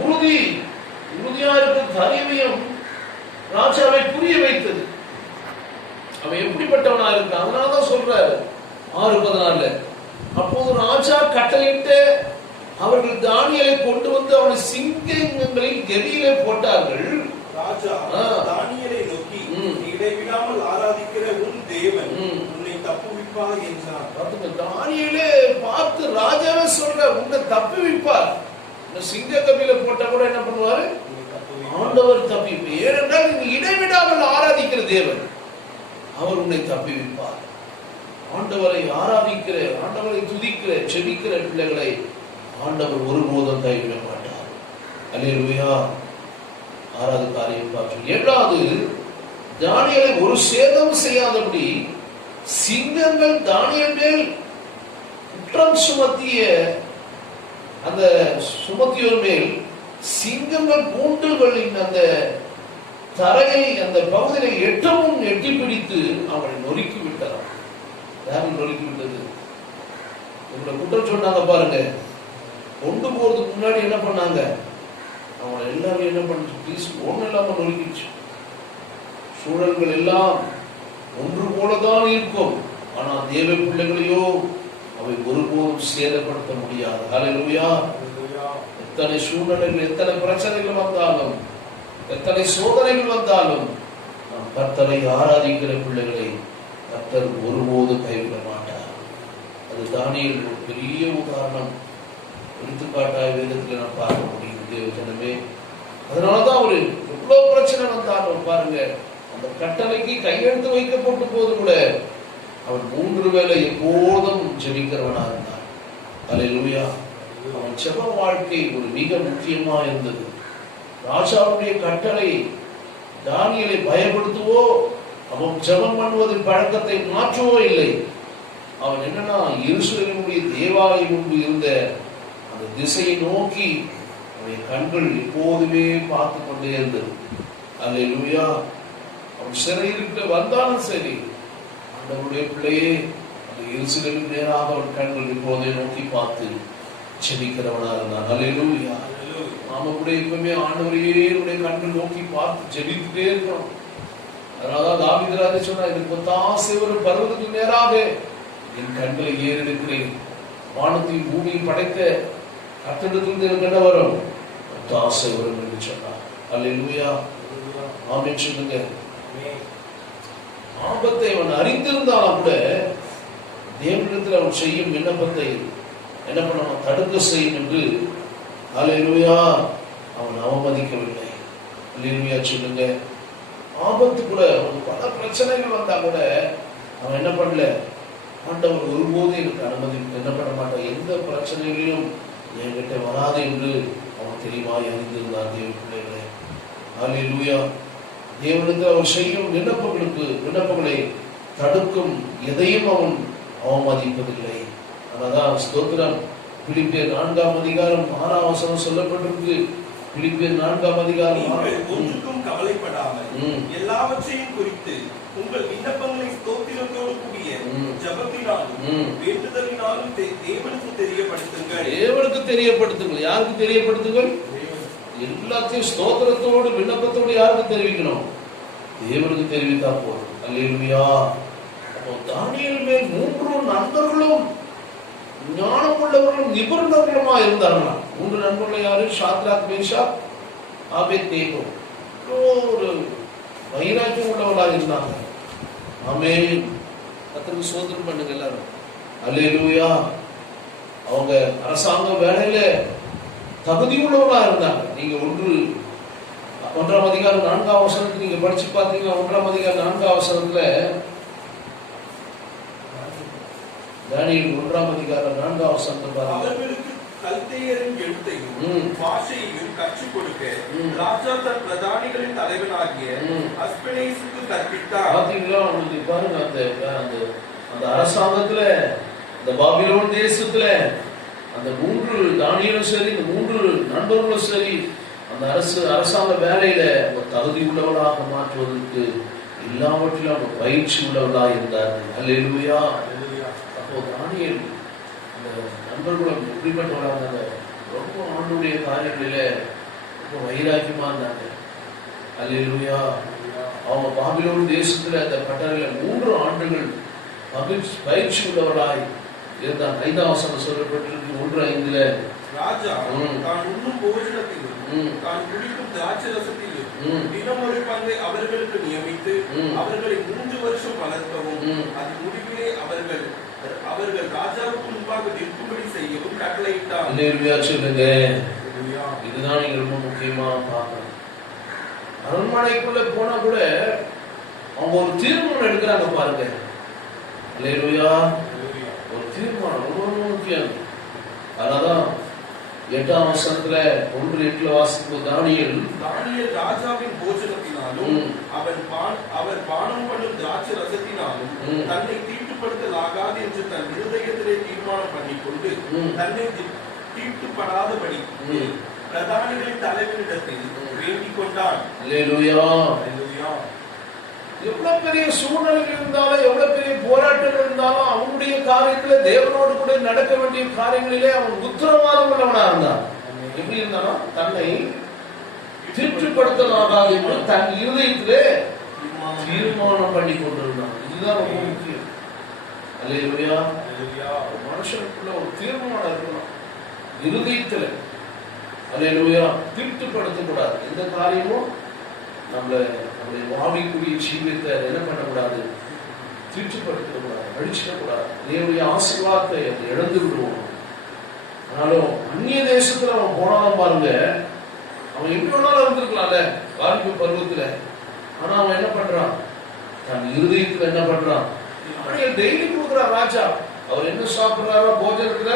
உறுதியா இருக்க தைரியம் ராஜாவை புரிய வைத்தது. அவன் எப்படிப்பட்டவனா இருக்கான், அதனாலதான் சொல்றாரு 6:16. அப்போது ராஜா கட்டளையிட்டு அவர்கள் தானியேலை கொண்டு வந்து அவனை சிங்கங்களில் கெபியிலே போட்டார்கள். ராஜா தானியேலை நோக்கி, இடைவிடாமல் ஆராதிக்கிற உன் தேவன் உன்னை தப்புவிப்பார் என்றார். தானியேலே பார்த்து ராஜாவே சொல்ற, உன்னை தப்புவிப்பார். சிங்க கபில போட்டா கூட என்ன பண்ணுவாரு, ஆண்டவர் தப்பிப்பு. ஏனென்றால் நீ இடைவிடாமல் ஆராதிக்கிற தேவன், அவர் உன்னை தப்பிவிப்பார். ஆண்டவரை ஆராதிக்கிற, ஆண்டவரை துதிக்கிற, செபிக்கிற பிள்ளைகளை ஆண்டவர் ஒருபோதும் கைவிட மாட்டார். அல்லேலூயா. 6வது காரியம் பார்ப்போம். 7வது, தானியேலை ஒரு சேதம் செய்யாதபடி சிங்கங்கள் தானியேல் மேல் குற்றம் சுமத்திய அந்த சுமத்தியோர் மேல் சிங்கங்கள் கூண்டுகளின் அந்த தரையை அந்த பகுதியை எட்டவும் எட்டி பிடித்து அவனை நொறுக்கி விட்டார். யாரும் நொறுக்கி விட்டது? உங்களை குற்றம் சொன்னாங்க பாருங்க. கொண்டு போறதுக்கு முன்னாடி என்ன பண்ணாங்க, அவன் எல்லாரும் என்ன பண்ணு, பீஸ் ஒண்ணு இல்லாம நொறுக்கிடுச்சு. சூழல்கள் எல்லாம் ஒன்று போலதான் இருக்கும், ஆனா தேவ பிள்ளைகளையோ அவை ஒருபோதும் சேதப்படுத்த முடியாது. அல்லேலூயா. எத்தனை சூழ்நிலைகள், எத்தனை பிரச்சனைகள் வந்தாலும், எத்தனை சோதனைகள் வந்தாலும், நாம் கர்த்தரை ஆராதிக்கிற பிள்ளைகளை கர்த்தர் ஒருபோது கைவிட மாட்டார். அது தானியேல் ஒரு பெரிய உதாரணம், எடுத்துக்காட்டாய் வேதத்தில் நாம் பார்க்க முடியும் தேவஜனமே. அதனாலதான் அவரு எவ்வளவு பிரச்சனை வந்தாலும் பாருங்க, அந்த கட்டளைக்கு கையெழுத்து வைக்கப்பட்ட போது கூட அவன் 3 வேளை எப்போதும் ஜெபிக்கிறவனா இருந்தான். அல்லேலூயா. அவன் ஜெப வாழ்க்கை ஒரு மிக முக்கியமா இருந்தது. ராஜாவுடைய கட்டளை தானியேலை பயப்படுத்துவோ, அவன் ஜெபம் பண்ணுவதின் பழக்கத்தை மாற்றவோ இல்லை. அவன் என்னன்னா, எருசலேமுடைய தேவாலயம் முன்பு இருந்த அந்த திசையை நோக்கி அவன் கண்கள் எப்போதுமே பார்த்து கொண்டே இருந்தது. அல்லேலூயா. அவன் சிறையிலிருந்து வந்தாலும் சரி, ஆண்டவருடைய பிள்ளையே அந்த எருசலேமுக்கு நேராக அவன் கண்கள் எப்போதே நோக்கி பார்த்து ஜெபிக்கிறவனா இருந்தான். அல்லேலூயா. நாம கூட எப்பவுமே ஆண்டவரையே கண்கள் நோக்கி பார்த்து ஜெபித்துட்டே இருக்கணும். அதனாலதான் தாவீது ராஜா சொன்னார், எனக்கு ஒத்தாசை வரும் பர்வதத்துக்கு நேராக என் கண்களை ஏறெடுக்கிறேன். வானத்தையும் பூமியும் படைத்த கர்த்தரிடத்திலிருந்து எனக்கு என்ன வரும், ஒத்தாசை வரும் என்று சொன்னார். அல்லேலூயா. ஆமென் சொல்லுங்க. ஆபத்தை அவன் அறிந்திருந்தாலும் கூட தேவனிடத்தில் அவன் செய்யும் விண்ணப்பத்தை என்ன பண்ணணும், தடுக்க செய்யும் என்று அல்லேலூயா அவன் அவமதிக்கவில்லை. அல்லேலூயா சொல்லுங்க. ஆபத்து கூட, பல பிரச்சனைகள் வந்தா கூட அவன் என்ன பண்ணல, ஆண்டவர் ஒருபோது எனக்கு அனுமதி என்ன பண்ண மாட்டான், எந்த பிரச்சனைகளையும் என்கிட்ட வராது என்று அவன் தெளிவாய் அறிந்திருந்தான். தேவ பிள்ளைகளே, அல்லேலூயா. தேவனிடத்தில் அவன் செய்யும் விண்ணப்பங்களை தடுக்கும் எதையும் அவன் அவமதிப்பதில்லை. அதனால்தான் ஸ்தோத்திரம். பிலிப்பியர் 4ஆம் அதிகாரம் 6ஆம் வசனம் சொல்லப்பட்டிருக்கு. பிலிப்பியர் 4ஆம் அதிகாரம், ஒன்றுக்கும் கவலைப்படாமல் எல்லாவற்றையும் குறித்து உங்கள் விண்ணப்பங்களை ஸ்தோத்திரத்தோடு கூடிய ஜெபத்தினாலும் வேண்டுதலினாலும் தேவனுக்கு தெரியப்படுத்துங்கள். தேவனுக்கு தெரியப்படுத்துங்கள். யாருக்கு தெரியப்படுத்துங்கள்? எல்லாத்தையும் ஸ்தோத்திரத்தோடு விண்ணப்பத்தோடு யாருக்கு தெரிவிக்கணும்? தேவனுக்கு தெரிவித்தா போதும். அல்லேலூயா. அப்போ தானியேல் மேல் 3 நண்பர்களும் ஞானம் உள்ளவர்களும் நிபுணர்களுமா இருந்தார்களா? 3 நண்பர்கள் யாரு? Shadrach, Meshach, Abednego. ஒரு வைராக்கியம் உள்ளவர்களாக இருந்தாங்க. ஆமென். கர்த்தருக்கு ஸ்தோத்திரம் பண்ணுங்க எல்லாரும். அல்லேலூயா. அவங்க அரசாங்க வேலையில தகுதி உள்ளவர்களா இருந்தாங்க. நீங்க 1ஆம் அதிகாரம் 4ஆம் வசனத்துல நீங்க படிச்சு பார்த்தீங்கன்னா, 1ஆம் அதிகாரம் 4ஆம் வசனத்துல தானியேல் 1ஆம் அதிகாரம் 4ஆம் வசனத்துல பாருங்க. அவர்களுக்கு கல்தேயரின் எழுத்தையும் பாஷையையும் கற்றுக் கொடுக்க ராஜா தன் பிரதானிகளின் தலைவனாகிய அஸ்பெனேசுக்கு கற்பித்தார். பாத்தீங்களா? உங்களுக்கு பாருங்க, அந்த அரசாங்கத்துல, இந்த பாபிலோன் தேசத்துல அந்த 3 தானியேலும் சரி, இந்த 3 நண்பர்களும் சரி, அந்த அரசாங்க வேலையில தகுதி உள்ளவர்களாக மாற்றுவதற்கு எல்லாவற்றிலும் அவங்க பயிற்சி உள்ளவர்களாக இருந்தார்கள். அல்லேலூயா. அப்போ தானியேல் அந்த நண்பர்களும் எப்படிப்பட்டவராங்க, ரொம்ப ஆண்டுடைய காரியங்களில ரொம்ப வைராக்கியமா இருந்தாங்க. அல்லேலூயா. அவங்க பாபிலோன் தேசத்துல அந்த பட்டறையில 3 ஆண்டுகள் பயிற்சி உள்ளவர்களாய் இருந்தாங்க. 5ஆம் வசனம் சொல்லப்பட்டிருக்கு 1:5. ராஜா தான் உண்ணும் போஜனத்திலும் தான் குடிக்கும் திராட்சை ரசத்திலும் தினம் ஒரு பங்கை அவர்களுக்கு நியமித்து அவர்களை 3 வருஷம் வளர்க்கவும் அது முடிவிலே அவர்கள் ராஜாவுக்கு முன்பாக நிற்கும்படி செய்யவும் கட்டளையிட்டார். அல்லேலூயா சொல்லுங்க. இதுதான் நீங்க ரொம்ப முக்கியமா பார்க்கணும். அரண்மனைக்குள்ள போனா கூட அவங்க ஒரு தீர்மானம் எடுக்கிறாங்க பாருங்க. அல்லேலூயா. ஒரு தீர்மானம் ரொம்ப முக்கியம். அதனாலதான் 8ஆம் வசனத்துல 1:8 வாசிக்கும் தானியேல் ராஜாவின் போஜனத்தினாலும் அவர் பானம் பண்ணும் திராட்சை ரசத்தினாலும் தன்னை தீட்டுப்படுத்தலாகாது என்று தன் இருதயத்திலே தீர்மானம் பண்ணிக்கொண்டு தன்னை தீட்டுப்படாதபடி பிரதானிகளின் தலைவனிடத்தில் வேண்டிக் கொண்டான். அல்லேலூயா. எவ்வளவு பெரிய சூழ்நிலைகள் இருந்தாலும், எவ்வளவு பெரிய போராட்டங்கள் இருந்தாலும், அவனுடைய காரியத்துல தேவனோடு கூட நடக்க வேண்டிய காரியங்களிலே அவன் உத்தரவாதம் உள்ளவனா இருந்தான். எப்படி இருந்தாலும் தன்னை தீட்டுப்படுத்தலாகாது என்று தன் இருதயத்திலே தீர்மானம் பண்ணி கொண்டிருந்தான். இதுதான் ரொம்ப முக்கியம். அல்லேலூயா. மனுஷனுக்குள்ள ஒரு தீர்மானம் இருக்கணும் இருதயத்துல. அல்லேலூயா. தீட்டுப்படுத்தக்கூடாது. எந்த காரியமும் நம்முடைய ஆவிக்குரிய ஜீவியத்தை என்ன பண்ணக்கூடாது, தீட்டுப்படுத்தக்கூடாது, அழிச்சிடக்கூடாது. தேவனுடைய ஆசீர்வாதத்தை இழந்து விடுவோம். ஆனாலும் அந்நிய தேசத்துல அவன் போனாலும் பாருங்க, அவன் எப்படி வேணாலும் இருந்திருக்கலாம்ல வாலிப பருவத்துல. ஆனா அவன் என்ன பண்றான், தன் இருதயத்துல என்ன பண்றான், டெய்லி கொடுக்குறான் ராஜா. அவர் என்ன சாப்பிடுறாரோ போஜனத்துல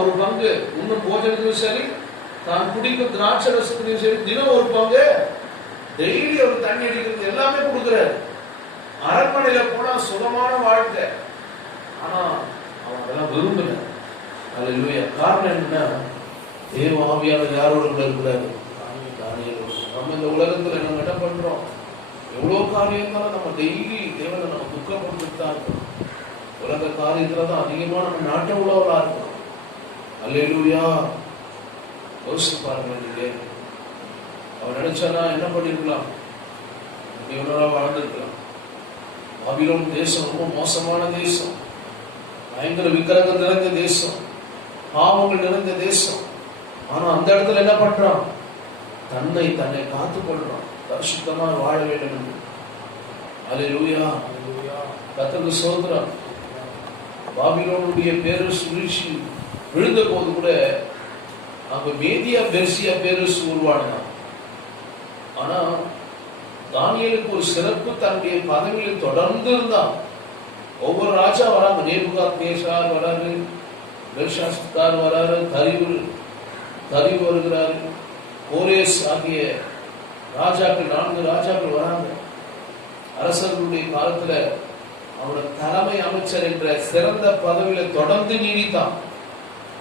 ஒரு பங்கு, இன்னும் போஜனத்திலும் சரி, தான் குடிக்கும் திராட்சை ரசத்திலையும் சரி, தினம் ஒரு பங்கு, டெய்லி அவர் தண்ணி அடிக்கிறது எல்லாமே கொடுக்கிறார். அரண்மனையில போனா சுகமான வாழ்க்கை. ஆனா அவன் அதெல்லாம் விரும்பல. அல்லேலூயா. காரணம் என்னன்னா, தேவ ஆவியானவர் யாரோட இருக்கிறாரு, தானியேலோடு. நம்ம இந்த உலகத்துல நம்ம என்ன பண்றோம், எவ்வளவு காரியம் இருந்தாலும் நம்ம டெய்லி தேவனை நம்ம துக்கப்படுத்திட்டு தான் இருக்கோம். உலக காரியத்துலதான் அதிகமா நம்ம நாட்ட உழவலா இருக்கோம். அல்லேலூயா. யோசிச்சு பாருங்க. நீங்க அவன் நினைச்சானா என்ன பண்ணிருக்கலாம், இவனோட வாழ்ந்துருக்கலாம். பாபிலோன் தேசம் ரொம்ப மோசமான தேசம், பயங்கர விக்கிரகம் நிறைந்த தேசம், பாவங்கள் நிறைந்த தேசம். ஆனா அந்த இடத்துல என்ன பண்றான், தன்னை காத்துக் கொள்றான், பரிசுத்தமா வாழ வேண்டும் என்று. அல்லேலூயா. கர்த்தருக்கு ஸ்தோத்திரம். பாபிலோனுடைய பேரரசு வீழ்ச்சி விழுந்த போது கூட அங்க மேதியா பெர்சியா பேரரசு உருவானான். ஆனா தானியேலுக்கு ஒரு சிறப்பு, தன்னுடைய பதவியில் தொடர்ந்து இருந்தான். ஒவ்வொரு ராஜா வராங்க, நேபுகாத்நேச்சார் வராரு, பெல்ஷாத்சார் வராரு, தரிவு வருகிறாரு, கோரேஸ் ஆகிய ராஜாக்கள் 4 ராஜாக்கள் வராங்க. அரசர்களுடைய காலத்துல அவனோட தலைமை அமைச்சர் என்ற சிறந்த பதவியில தொடர்ந்து நீடித்தான்.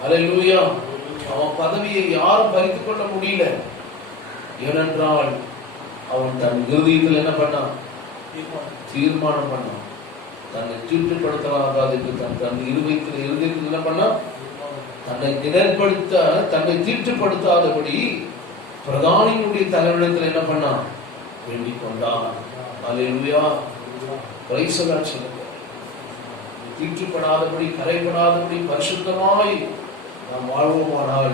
அல்லேலூயா. அவன் பதவியை யாரும் பறித்துக் கொள்ள முடியல. ஏனென்றால் அவன் தன் இருதயத்தில் என்ன பண்ணான், தீர்மானம் பண்ணான். தன்னை தீட்டுப்படுத்தலாகாது என்று தன் இருதயத்தில் என்ன பண்ணான், தன்னை திடப்படுத்த, தன்னை தீட்டுப்படுத்தாதபடி பிரதானியினுடைய தலைவனிடத்தில் என்ன பண்ணான், வேண்டிக் கொண்டான். அல்லேலூயா. தீட்டுப்படாதபடி, கரைப்படாதபடி பரிசுத்தமாய் நாம் வாழ்வோமானால்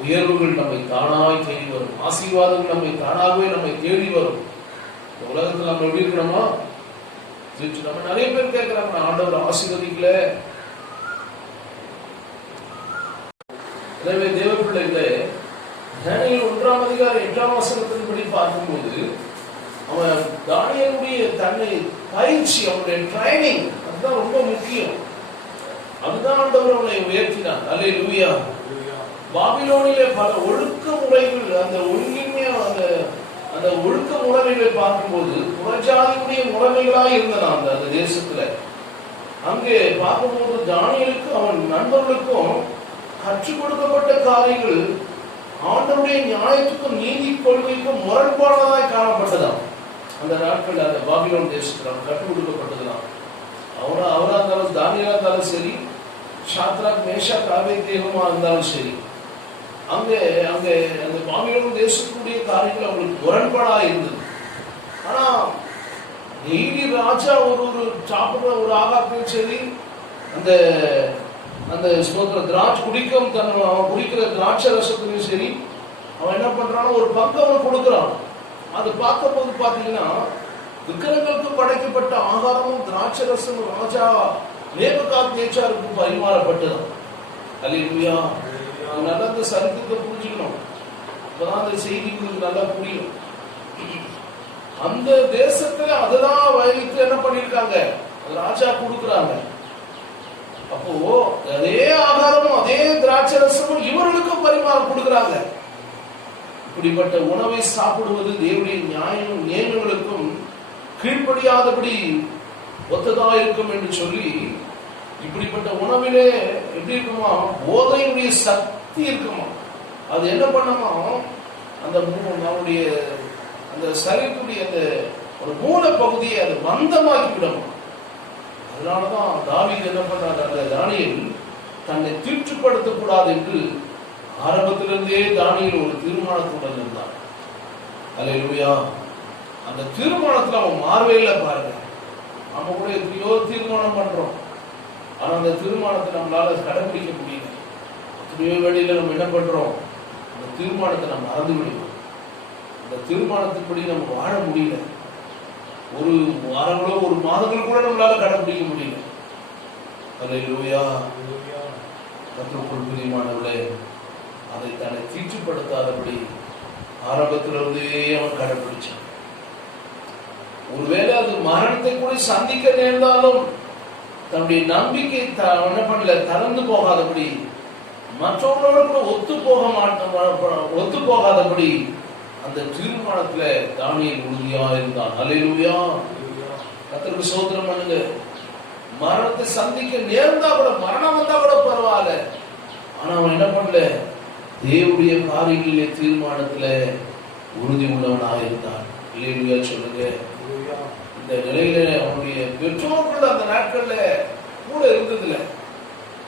உயர்வுகள் நம்மை தானாய் தேடி வரும், ஆசீர்வாதங்கள் நம்மை தானாகவே நம்மை தேடி வரும். உலகத்தில் நம்ம எப்படி இருக்கிறோமா, நம்ம நிறைய பேர் கேட்கிறாங்க, ஆண்டவர் ஆசீர்வதிக்கல. எனவே தேவ பிள்ளைகளே, தானியேல் 1ஆம் அதிகாரம் 8ஆம் வசனத்தின்படி பார்க்கும்போது அவன் தானியேலுடைய தன்னை பயிற்சி, அவனுடைய ட்ரைனிங், அதுதான் ரொம்ப முக்கியம். அதுதான் ஆண்டவர் அவனை உயர்த்தினான். அல்லேலூயா. பாபிலோனிலே பல ஒழுக்க முறைகள், அந்த ஒழுங்கின்மையா அந்த ஒழுக்க முறைகளை பார்க்கும்போது புறஜாதியுடைய முறைமைகளாக இருந்தன அந்த தேசத்துல. அங்கே பார்க்கும்போது தானியேலுக்கு அவன் நண்பர்களுக்கும் கற்றுக் கொடுக்கப்பட்ட காரியங்கள் ஆண்டவருடைய நியாயத்துக்கும் நீதி கொள்கைக்கும் முரண்பாடாக காணப்பட்டதாம். அந்த நாட்கள் அந்த பாபிலோன் தேசத்துல அவன் கற்றுக் கொடுக்கப்பட்டதுதான். அவரா இருந்தாலும் தானியலா இருந்தாலும் சரி, ஷாத்ராக் மேஷாக் ஆபேத்நேகோவா இருந்தாலும் சரி, அங்கே அங்கே அந்த பாபிலோன் தேசத்துடைய காரியங்கள் அவங்களுக்கு முரண்பாடா இருந்தது. ஆனா டெய்லி ராஜா ஒரு சாப்பிடுற ஒரு ஆகாரத்தையும் சரி, அந்த அந்த திராட்சை குடிக்கிற திராட்சை ரசத்தையும் சரி, அவன் என்ன பண்றான், ஒரு பங்கு அவன் கொடுக்குறான். அது பார்க்கும் போது பாத்தீங்கன்னா விக்கிரங்களுக்கு படைக்கப்பட்ட ஆகாரமும் திராட்சை ரசமும் ராஜா நேபுகாத்நேச்சாருக்கு பரிமாறப்பட்டது. அல்லேலூயா. நல்லா இந்த சரித்திரத்தை புரிஞ்சுக்கணும், அப்பதான் அந்த செய்தி உங்களுக்கு நல்லா புரியும். அந்த தேசத்துல அதுதான் வைத்து என்ன பண்ணிருக்காங்க, ராஜா கொடுக்குறாங்க. அப்போ அதே ஆகாரமும் அதே திராட்சை ரசமும் இவர்களுக்கும் பரிமாறம் கொடுக்குறாங்க. இப்படிப்பட்ட உணவை சாப்பிடுவது தேவனுடைய நியமங்களுக்கும் கீழ்ப்படியாதபடி ஒத்ததா இருக்கும் என்று சொல்லி, இப்படிப்பட்ட உணவிலே எப்படி இருக்குமா, போதையுடைய சக்தி இருக்குமா. அது என்ன பண்ணுமா, அந்த நம்முடைய அந்த சரீரத்துடைய அந்த ஒரு மூல பகுதியை அது மந்தமாக்கி விடும். அதனாலதான் தாவீது என்ன பண்றாங்க, அந்த தானியேல் தன்னை தீட்டுப்படுத்தக்கூடாது என்று ஆரம்பத்திலிருந்தே தானியேல் ஒரு தீர்மானத்துடன் இருந்தான். அல்லேலூயா. அந்த தீர்மானத்துல அவன் மாறவே இல்லை. பாருங்க, நம்ம கூட எத்தனையோ தீர்மானம் பண்றோம், ஆனா அந்த தீர்மானத்தை நம்மளால கடைபிடிக்க முடியல. எத்தனையோ வேளையில நம்ம என்ன பண்றோம், அந்த தீர்மானத்தை நம்ம மறந்து விடுவோம். அந்த தீர்மானத்துப்படி நம்ம வாழ முடியல. ஒரு வாரங்களோ ஒரு மாதங்களோ கூட நம்மளால கடைபிடிக்க முடியல. அல்லேலூயா. கர்த்தருக்குள் பிரியமானவர்களே, அதை தன்னை தீட்டுப்படுத்தாதபடி ஆரம்பத்திலிருந்தே அவன் கடைபிடிச்சான். ஒருவேளை அது மரணத்தை கூட சந்திக்க நேர்ந்தாலும் தன்னுடைய நம்பிக்கை என்ன பண்ணல, தளர்ந்து போகாதபடி, மற்றவர்களோட கூட ஒத்து போகாதபடி அந்த தீர்மானத்துல தானியேல் உறுதியா இருந்தான். அல்லேலூயா. கர்த்தருக்கு ஸ்தோத்திரம் பண்ணுங்க. மரணத்தை சந்திக்க நேர்ந்தா கூட, மரணம் வந்தா கூட பரவாயில்ல, ஆனா அவன் என்ன பண்ணல, தேவனுடைய காரியங்களிலே தீர்மானத்துல உறுதி உள்ளவனாக இருந்தான். அல்லேலூயா சொல்லுங்க. இந்த நிலையில அவனுடைய பெற்றோர்கள் அந்த நாட்கள்ல கூட இருந்ததுல,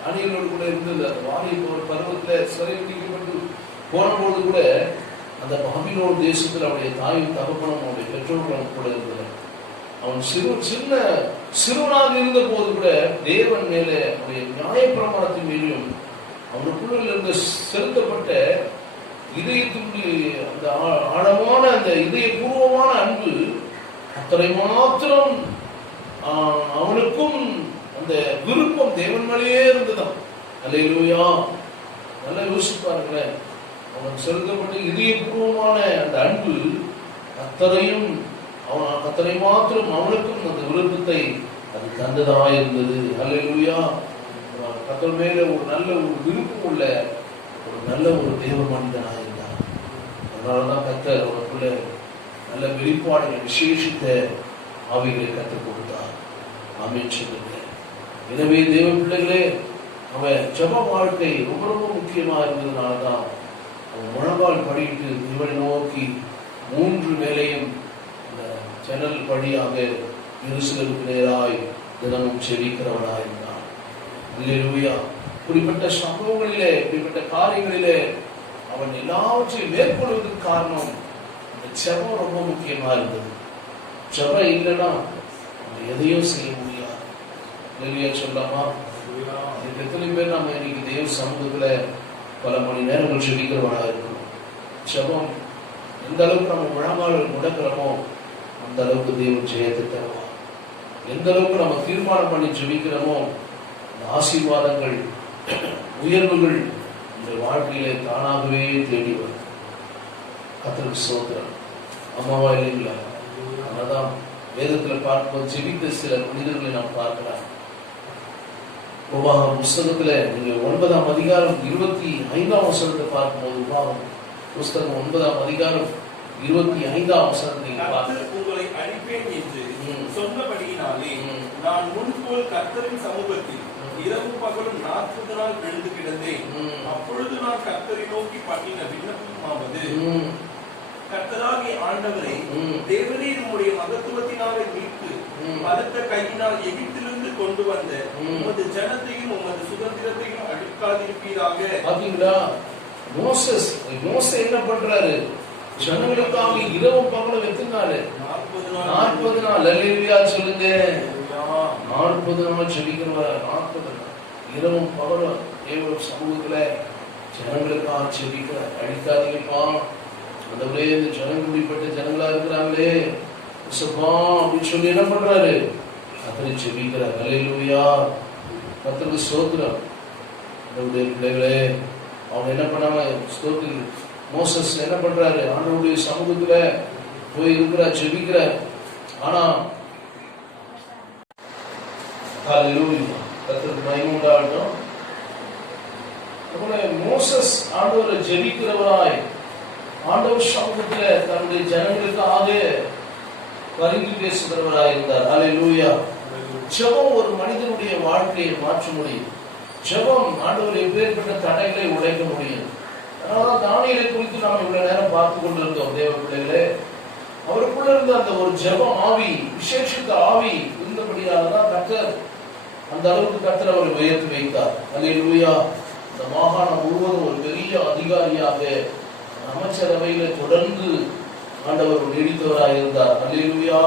தானியேலோடு கூட இருந்தது. அந்த வாலிப பருவத்துல சிறைப்பிடிக்கப்பட்டு போனபோது கூட அந்த பாபிலோன் தேசத்தில் அவனுடைய தாயும் தகப்பனும் அவனுடைய பெற்றோர்களும் கூட இருந்தது. அவன் சிறுவனாக இருந்த போது கூட தேவன் மேலே அவனுடைய நியாயப்பிரமாணத்தின் மேலும் அவனுக்குள்ள இருந்து செலுத்தப்பட்ட இதயத்திற்கு அந்த ஆழமான அந்த இதயபூர்வமான அன்பு அத்தனை மாத்திரம் அவனுக்கும் அந்த விருப்பம் தேவன் மேலேயே இருந்ததான். அல்லேலூயா. நல்லா யோசிப்பாருங்களேன், அவனுக்கு செலுத்தப்பட்ட இதயபூர்வமான அந்த அன்பு அத்தனை மாத்திரம் அவனுக்கும் அந்த விருப்பத்தை அது தந்ததாக இருந்தது. அல்லேலூயா. கர்த்தர் மேல ஒரு நல்ல ஒரு விருப்பம் உள்ள ஒரு நல்ல ஒரு தேவ மனிதனாக இருந்தார். அதனாலதான் கர்த்தர் அவனுக்குள்ள நல்ல வெளிப்பாடுகள் விசேஷித்த ஆவிகளை கற்றுக் கொடுத்தார். ஆமென் சொல்லுங்க. எனவே தேவ பிள்ளைகளே, அவன் ஜெப வாழ்க்கை ரொம்ப ரொம்ப முக்கியமா இருந்ததுனாலதான் அவன் முழங்கால் படிட்டு இவனை நோக்கி 3 வேளையும் அந்த ஜன்னல் படியாக எருசலேமுக்கு நேராய் தினமும் செபிக்கிறவனாய் இருந்தான். அல்லேலூயா. இப்படிப்பட்ட சம்பவங்களிலே, இப்படிப்பட்ட காரியங்களிலே அவன் எல்லாவற்றையும் மேற்கொள்வதற்கு காரணம் அந்த ஜெபம் ரொம்ப முக்கியமா இருந்தது. ஜெபம் இல்லைன்னா எதையும் செய்ய முடியாது. அல்லேலூயா சொல்லாமா? எத்தனை பேர் நம்ம இன்னைக்கு தேவ சமூகத்துல பல மணி நேரங்கள் ஜெபிக்கிறவனாக இருக்கணும். ஜெபம் எந்த அளவுக்கு நம்ம முழங்கால் முடக்கிறோமோ அந்த அளவுக்கு தேவன் ஜெயத்தை தருவார். எந்த அளவுக்கு நம்ம தீர்மானம் பண்ணி ஜெபிக்கிறோமோ அந்த ஆசீர்வாதங்கள், உயர்வுகள் இந்த வாழ்க்கையிலே தானாகவே தேடி வரும். கர்த்தருக்கு ஸ்தோத்திரம். அம்மாவா இல்லைங்களா? அதனால்தான் வேதத்துல பார்க்கும்போது ஜெபித்த சில மனிதர்களை நாம் பார்க்கலாம். உபாகம் புஸ்தகத்துல நீங்க 9ஆம் அதிகாரம் 25ஆம் வசனத்தை பார்க்கும்போது, உபாகம் புஸ்தகம் 9ஆம் அதிகாரம் 25ஆம் வசனத்தை நீங்க பார்க்க, உங்களை அழிப்பேன் என்று சொன்னபடியினாலே நான் முன்போல் கர்த்தரின் சமூகத்தில் இரவு பகலும் 40 நாள் எழுந்து கிடந்தேன். அப்பொழுது நான் கர்த்தரை நோக்கி பண்ணின விண்ணப்பமாவது, கர்த்தராகிய ஆண்டவரே, தேவனே உம்முடைய மகத்துவத்தினாலே மீட்டு பலத்த கையினால் எகிப்திலிருந்து கொண்டு வந்த உமது ஜனத்தையும் உமது சுதந்திரத்தையும் அழிக்காதிருப்பீராக. பாத்தீங்களா, மோசே என்ன பண்றாரு? ஜனங்களுக்காக இரவும் பகலும் எத்தனை நாள்? 40 நாள். அல்லேலூயா சொல்லுங்க. 40 நாள் ஜெபிக்கிறவரா? 40 நாள் இரவும் பகலும் தேவ சமூகத்துல ஜனங்களுக்காக ஜெபிக்கிறார். அழிக்காதீங்கப்பா, அந்தவரே இந்த ஜனங்கள் இப்படிப்பட்ட ஜனங்களா இருக்கிறாங்களே அப்படின்னு சொல்லி என்ன பண்றாரு? கர்த்தரை ஜெபிக்கிறார். அல்லேலூயா, கர்த்தருக்கு ஸ்தோத்திரம். ஆண்டவருடைய பிள்ளைகளே, அவங்க என்ன பண்ணாம ஸ்தோத்திரம். மோசஸ் என்ன பண்றாரு? ஆண்டவருடைய சமூகத்துல போய் இருக்கிறார், ஜெபிக்கிறார். ஆனா அல்லேலூயா, கர்த்தருக்கு மகிமை உண்டாகட்டும். மோசஸ் ஆண்டவரை ஜெபிக்கிறவராய் ஆண்டவர் சமூகத்துல தன்னுடைய ஜனங்களுக்காக பரிந்து பேசுகிறவராய் இருந்தார். அல்லேலூயா. ஜெபம் ஒரு மனிதனுடைய வாழ்க்கையை மாற்ற முடியும். ஜெபம் ஆண்டவர் எப்பேற்பட்ட தடைகளை உடைக்க முடியும். அதனால தானியேலை குறித்து நாம் இவ்வளவு நேரம் பார்த்து கொண்டிருந்தோம். தேவ பிள்ளைகளே, அவருக்குள்ள இருந்த அந்த ஒரு ஜெபம் ஆவி, விசேஷித்த ஆவி இருந்தபடியால்தான் கர்த்தர் அந்த அளவுக்கு கர்த்தர் அவரை உயர்த்தி வைத்தார். அல்லேலூயா. இந்த மாகாணம் முழுவதும் ஒரு பெரிய அதிகாரியாக அமைச்சரவையில தொடர்ந்து ஆண்டவர் நீடித்தவராக இருந்தார். அல்லேலூயா.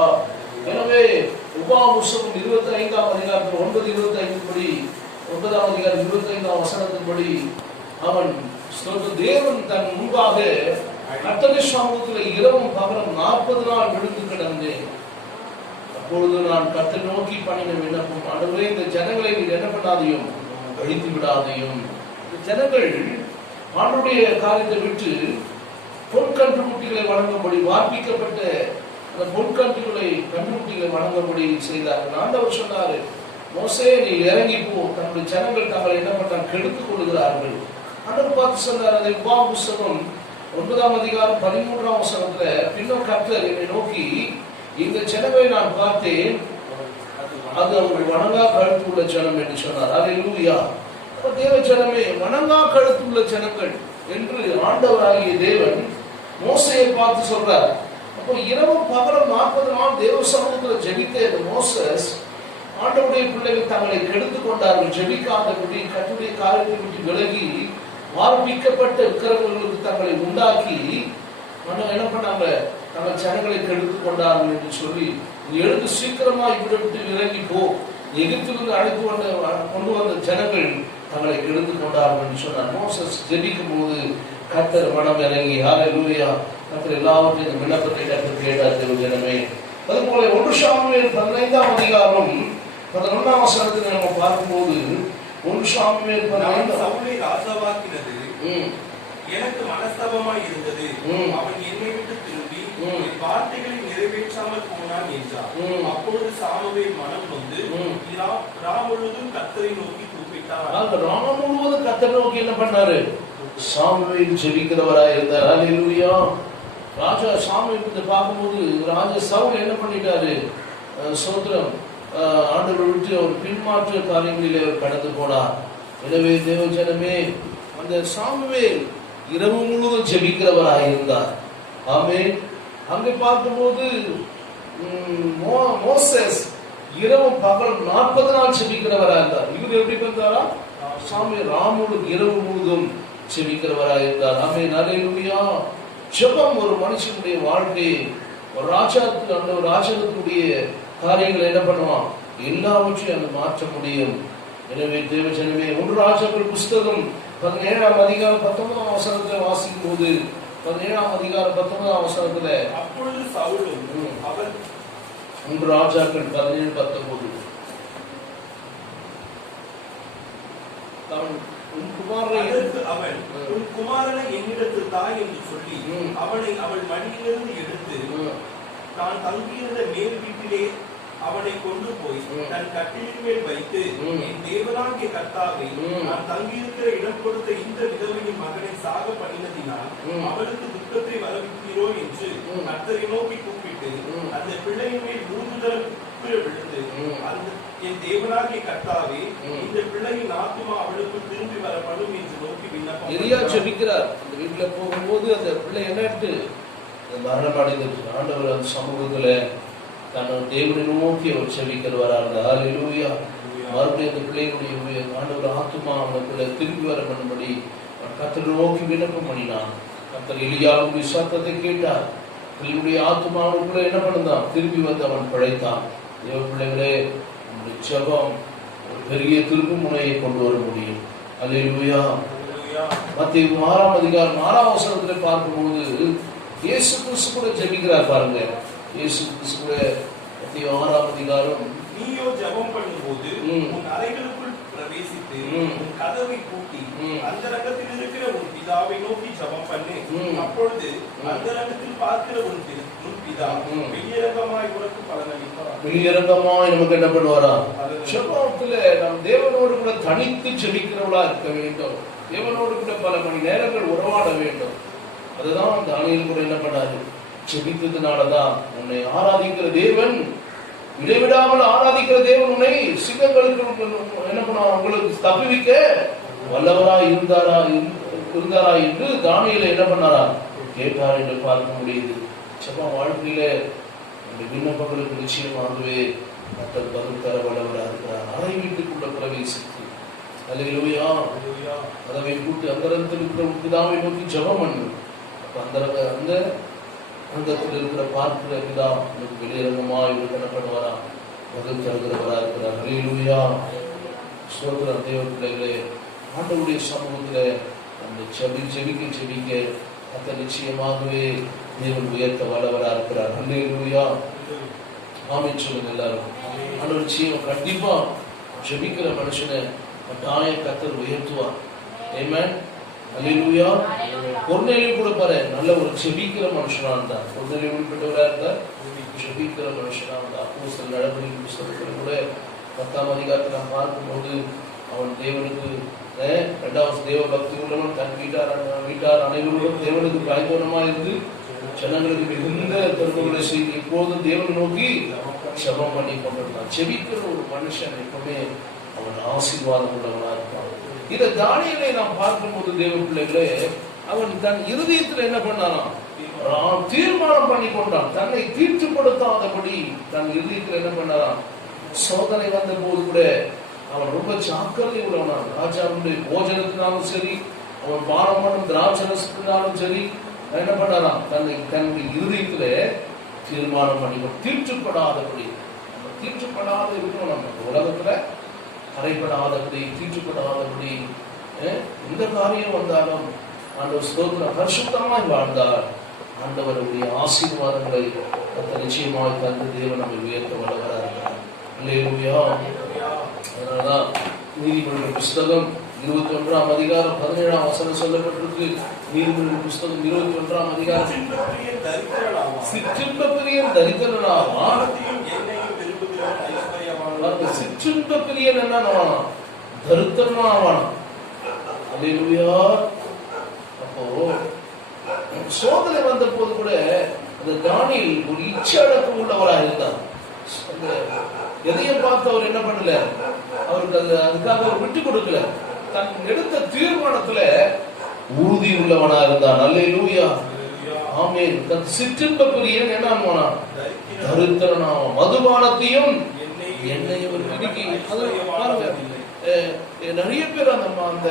எனவே உபாகமம் 25ஆம் அதிகாரத்தில் 9:25 படி 9ஆம் அதிகாரம் 25ஆம் வசனத்தின்படி அவன் தேவன் தன் முன்பாக கர்த்தருடைய சமூகத்தில் இரவும் பகலும் 40 நாள் விழுந்து கிடந்தேன். அப்பொழுது நான் கர்த்தரை நோக்கி பண்ணின விண்ணப்பம், ஆண்டவரே இந்த ஜனங்களை நீர் என்ன பண்ணாதையும் அழித்து விடாதையும். ஜனங்கள் ஆண்டவருடைய காரியத்தை விட்டு பொற்கன்றுக்குட்டிகளை வழங்கும்படி வார்ப்பிக்கப்பட்ட அந்த கன்றுக்குட்டிகளை வழங்கும்படி செய்தார்கள். ஆண்டவர் சொன்னாரு, மோசே நீ இறங்கி போ, தன்னுடைய ஜனங்கள் தங்களை என்ன பண்ணாங்க, கெடுத்துக் கொள்கிறார்கள். ஆண்டவர் பார்த்து சொன்னார். அதை உபாகமம் 9ஆம் அதிகாரம் 13ஆம் வசனத்துல, பின்னும் கர்த்தர் என்னை நோக்கி, இந்த ஜனங்களை நான் பார்த்தேன், அது அவர்கள் வணங்கா கழுத்துள்ள ஜனம் என்று சொன்னார். அல்லேலூயா. தேவ ஜனமே, வணங்கா கழுத்துள்ள ஜனங்கள் என்று ஆண்டவராகிய தேவன் மோசையை பார்த்து சொல்றார். அப்போ இரவும் பகலும் 40 நாள் தேவ சமூகத்தில் ஜெபித்த மோசஸ் ஆண்டவருடைய பிள்ளைகள் தங்களை கெடுத்துக் கொண்டார்கள். ஜெபிக்காதபடி கர்த்தருடைய காரியத்தை விட்டு விலகி வார்ப்பிக்கப்பட்ட விக்கிரகங்களுக்கு தங்களை உண்டாக்கி என்ன பண்ணாங்க, தங்கள் ஜனங்களை கெடுத்துக் கொண்டார்கள் என்று சொல்லி, எழுந்து சீக்கிரமா இவரை விட்டு இறங்கி போ, எகிப்திலிருந்து அழைத்து கொண்டு வந்த ஜனங்கள் தங்களை கெடுத்துக் கொண்டார்கள் என்று சொன்னார். மோசஸ் ஜெபிக்கும் போது கர்த்தர் மனம் இறங்கி, ஹல்லேலூயா, கர்த்தர் எல்லாவற்றையும் இந்த விண்ணப்பத்தை கர்த்தர் கேட்டார். தேவ ஜனமே, அதுபோல 1 சாமுவேல் 15ஆம் அதிகாரம் 11ஆம் வசனத்தை நம்ம பார்க்கும்போது, 1 சாமுவேல் 15 சவுலை ராஜாவாக்கினது எனக்கு மனஸ்தாபமாய் இருந்தது. அவன் என்னை விட்டு திரும்பி என் வார்த்தைகளை நிறைவேற்றாமல் போனான் என்றார். அப்பொழுது சாமுவேல் மனம் நொந்து ராம் முழுவதும் கர்த்தரை நோக்கி கூப்பிட்டார். ராம் முழுவதும் கர்த்தரை நோக்கி என்ன பண்ணாரு? சாமுவேல் ஜெபிக்கிறவராய் இருந்தார். அல்லேலூயா. ராஜா சாமுவேல் பார்க்கும்போது ராஜா சவுல் என்ன பண்ணிட்டாரு? சோத்திரம், ஆண்டவர் விட்டு அவர் பின்மாற்ற காரியங்களிலே அவர் கடந்து போனார். எனவே தேவ ஜனமே, அந்த சாமுவேல் இரவு முழுவதும் ஜெபிக்கிறவராக இருந்தார். ஆமென். அங்கே பார்க்கும்போது மோசஸ் இரவும் பகலும் 40 நாள் ஜெபிக்கிறவராக இருந்தார். இவர் எப்படி இருந்தாரா? சாமுவேல் ராமுடன் இரவு முழுவதும் ஜெபிக்கிறவராக இருந்தார். ஆமென். அல்லேலூயா. ஜெபம் ஒரு மனுஷனுடைய வாழ்க்கையை, ஒரு ராஜாத்தினுடைய காரியங்களை என்ன பண்ணுவான், எல்லாவற்றையும் அந்த மாற்ற முடியும். எனவே தேவ ஜனமே, 1 ராஜாக்கள் புஸ்தகம் 17ஆம் அதிகாரம் 19ஆம் வசனத்தை வாசிக்கும் போது, 17ஆம் அதிகாரம் 19ஆம் வசனத்துல, அப்பொழுது சவுலும் அவர் 1 ராஜாக்கள் 17:19, அவன் உன் குமாரனை என்னிடத்தில் தாய் என்று சொல்லி அவனை அவள் மடியிலிருந்து எடுத்து தான் தங்கியிருந்த மேல் வீட்டிலே அவனை கொண்டு போய் தன் கட்டிலின் மேல் வைத்து, என் தேவனாகிய கர்த்தாவே, நான் தங்கியிருக்கிற இடம் கொடுத்த இந்த விதவையின் மகனை சாக பண்ணினதினால் அவளுக்கு துக்கத்தை வரவிக்கிறோ என்று கர்த்தரை நோக்கி கூப்பிட்டு அந்த பிள்ளையின் மேல் 3 தரம் விழுந்து, என் தேவனாகிய கர்த்தாவே, இந்த பிள்ளையின் ஆத்துமா அவளுக்கு திரும்பி வரப்படும் என்று நோக்கி விண்ணப்பம் எலியா ஜெபிக்கிறார். அந்த வீட்டுல போகும்போது அந்த பிள்ளை என்ன மரணமடைந்து ஆண்டவர் அந்த சமூகத்துல தன்னோட தேவனை நோக்கி அவர் செபிக்கிறவராக. ஹல்லேலூயா. மறுபடியும் அந்த பிள்ளைகளுடைய ஆண்டவர் ஆத்துமா அவனுக்குள்ள திரும்பி வர பண்ணும்படி கர்த்தரை நோக்கி விண்ணப்பம் பண்ணினான். கர்த்தர் எலியாவுடைய சத்தத்தை கேட்டார். பிள்ளைகளுடைய ஆத்துமாவுக்குள்ள என்ன பண்ணுதான்? திரும்பி வந்து அவன் பிழைத்தான். தேவ பிள்ளைகளே, நம்முடைய ஜெபம் ஒரு பெரிய திருப்பு முனையை கொண்டு வர முடியும். ஹல்லேலூயா. மத்தேயு 6ஆம் அதிகாரம் 6ஆம் வசனத்துல பார்க்கும்போது இயேசு கிறிஸ்து கூட ஜெபிக்கிறார் பாருங்க. இயேசு கிறிஸ்து கூட மத்தேயு 6ஆம் அதிகாரம், நீயோ ஜெபம் பண்ணும்போது உன் அறைகளுக்குள் பிரவேசித்து உன் கதவை பூட்டி அந்தரங்கத்தில் இருக்கிற உன் பிதாவை நோக்கி ஜெபம் பண்ணு. அப்பொழுது அந்தரங்கத்தில் பார்க்கிற உன் பிதா வெளியரங்கமாய் உனக்கு பலனளிப்பார். வெளியரங்கமாய் நமக்கு என்ன பண்ணுவாரா? ஜெபத்துல நாம் தேவனோடு கூட தனித்து ஜெபிக்கிறவளா இருக்க வேண்டும். தேவனோடு கூட பல மணி நேரங்கள் உறவாட வேண்டும். அதுதான் தானியேல் கூட என்ன பண்ணாரு? ஜெபித்ததுனாலதான் உன்னை ஆராதிக்கிற தேவன், இடைவிடாமல் ஆராதிக்கிற தேவன் உன்னை சிங்கங்களுக்கு என்ன பண்ணுவார்? உங்களுக்கு தப்புவிக்க வல்லவராய் இருந்தாரா என்று தானியேல் என்ன பண்ணாரா? கேட்டார் என்று பார்க்க முடியுது. ஜெப வாழ்க்கையில நம்முடைய விண்ணப்பங்களுக்கு நிச்சயமாகவே மக்கள் பதில் தர வல்லவராக இருக்கிறார். அறை வீட்டுக்குள்ள பிரவேசித்து அல்லேலூயா கதவை கூட்டி அந்தரத்தில் இருக்கிற பிதாவை நோக்கி ஜெபம் பண்ணு. அந்த அந்தத்தில் இருக்கிற பார்க்கிற பிதா உனக்கு வெளியரங்கமாய் என்ன பண்ணுவாரா? பதில் தருகிறவரா இருக்கிறார். அல்லேலூயா. ஸ்தோத்திரம். தேவ பிள்ளைகளே, ஆண்டவருடைய சமூகத்துல அந்த செபிக்க அத்த நிச்சயமாகவே தேவன் உயர்த்த வல்லவரா இருக்கிறார். அல்லேலூயா. ஆமென் சொல்லுங்க எல்லாரும். ஆண்டவர் நிச்சயம் கண்டிப்பா ஜெபிக்கிற மனுஷனை கட்டாய கர்த்தர் உயர்த்துவார். ஆமென். அல்லேலூயா. கொர்நேலியு கூட பாரு, நல்ல ஒரு ஜெபிக்கிற மனுஷனா இருந்தார். கொர்நேலியு உட்பட்டவரா இருந்தார், ஜெபிக்கிற மனுஷனா இருந்தார். அப்போஸ்தலர் நடவடிக்கை புத்தகத்துல கூட 10ஆம் அதிகாரத்தில் நாம் பார்க்கும்போது அவன் தேவனுக்கு 2வது தேவ பக்தி உள்ளவன், தன் வீட்டார் அனைவரும் தேவனுக்கு பயந்தவனமா இருந்து ஜனங்களுக்கு மிகுந்த கருணைகளை செய்து எப்போதும் தேவனை நோக்கி ஜெபம் பண்ணி கொண்டிருந்தான். ஜெபிக்கிற ஒரு மனுஷன் எப்பவுமே அவன் ஆசீர்வாதம் உள்ளவனா இருப்பான். இதை தானியேலை நாம் பார்க்கும்போது தேவ பிள்ளைகளே, அவன் தன் இருதயத்தில் என்ன பண்ணாராம்? தீர்மானம் பண்ணி கொண்டான். தன்னை தீர்த்துப்படுத்தாதபடி தன் இருதயத்தில் என்ன பண்ணாராம்? சோதனை வந்த போது கூட அவன் ரொம்ப ஜாக்கிரதை உள்ளவனான். ராஜாவுடைய போஜனத்தினாலும் சரி, அவன் பானம் பண்ணும் திராட்சரசத்தினாலும் சரி, என்ன பண்ணாராம்? தன்னுடைய இருதயத்திலே தீர்மானம் பண்ணி தீர்த்துப்படாதபடி. தீர்த்துப்படாத இருக்கணும். நம்ம உலகத்துல கரைப்படாதபடி, தீட்டுப்படாதபடி எந்த காரியம் வந்தாலும் ஆண்டவர் ஸ்தோத்திரம் பரிசுத்தமாய் வாழ்ந்தார். ஆண்டவருடைய ஆசீர்வாதங்களை நிச்சயமாய் தந்து தேவன் நம்மை உயர்த்த வல்லவராக இருக்கிறார். அல்லேலூயா. அதனாலதான் நீதிமொழிகள் புஸ்தகம் 21ஆம் அதிகாரம் 17ஆம் வசனம் சொல்லப்பட்டிருக்கு. நீதிமொழிகள் புஸ்தகம் 21ஆம் அதிகாரம், சிற்றின்ப பிரியன் தரித்திரனாவான். சிற்றின்ப பிரியன் என்ன தரித்திரனாவான். அல்லேலூயா. அப்போ சோதனை வந்த போது கூட அந்த தானியேல் ஒரு இச்சடக்கம் உள்ளவராக இருந்தார். எதையும் பார்த்து அவர் என்ன பண்ணல, அவருக்கு அதுக்காக அவர் விட்டு கொடுக்கல. தன் எடுத்த தீர்மானத்துல உறுதி உள்ளவனா இருந்தான். அல்லேலூயா. ஆமென். தன் சிற்றின்ப பிரியன் என்ன ஆனான்? தரித்திரனாவான். மதுபானத்தையும் என்னையும் ஒரு பிடிக்கி. நிறைய பேர் அந்த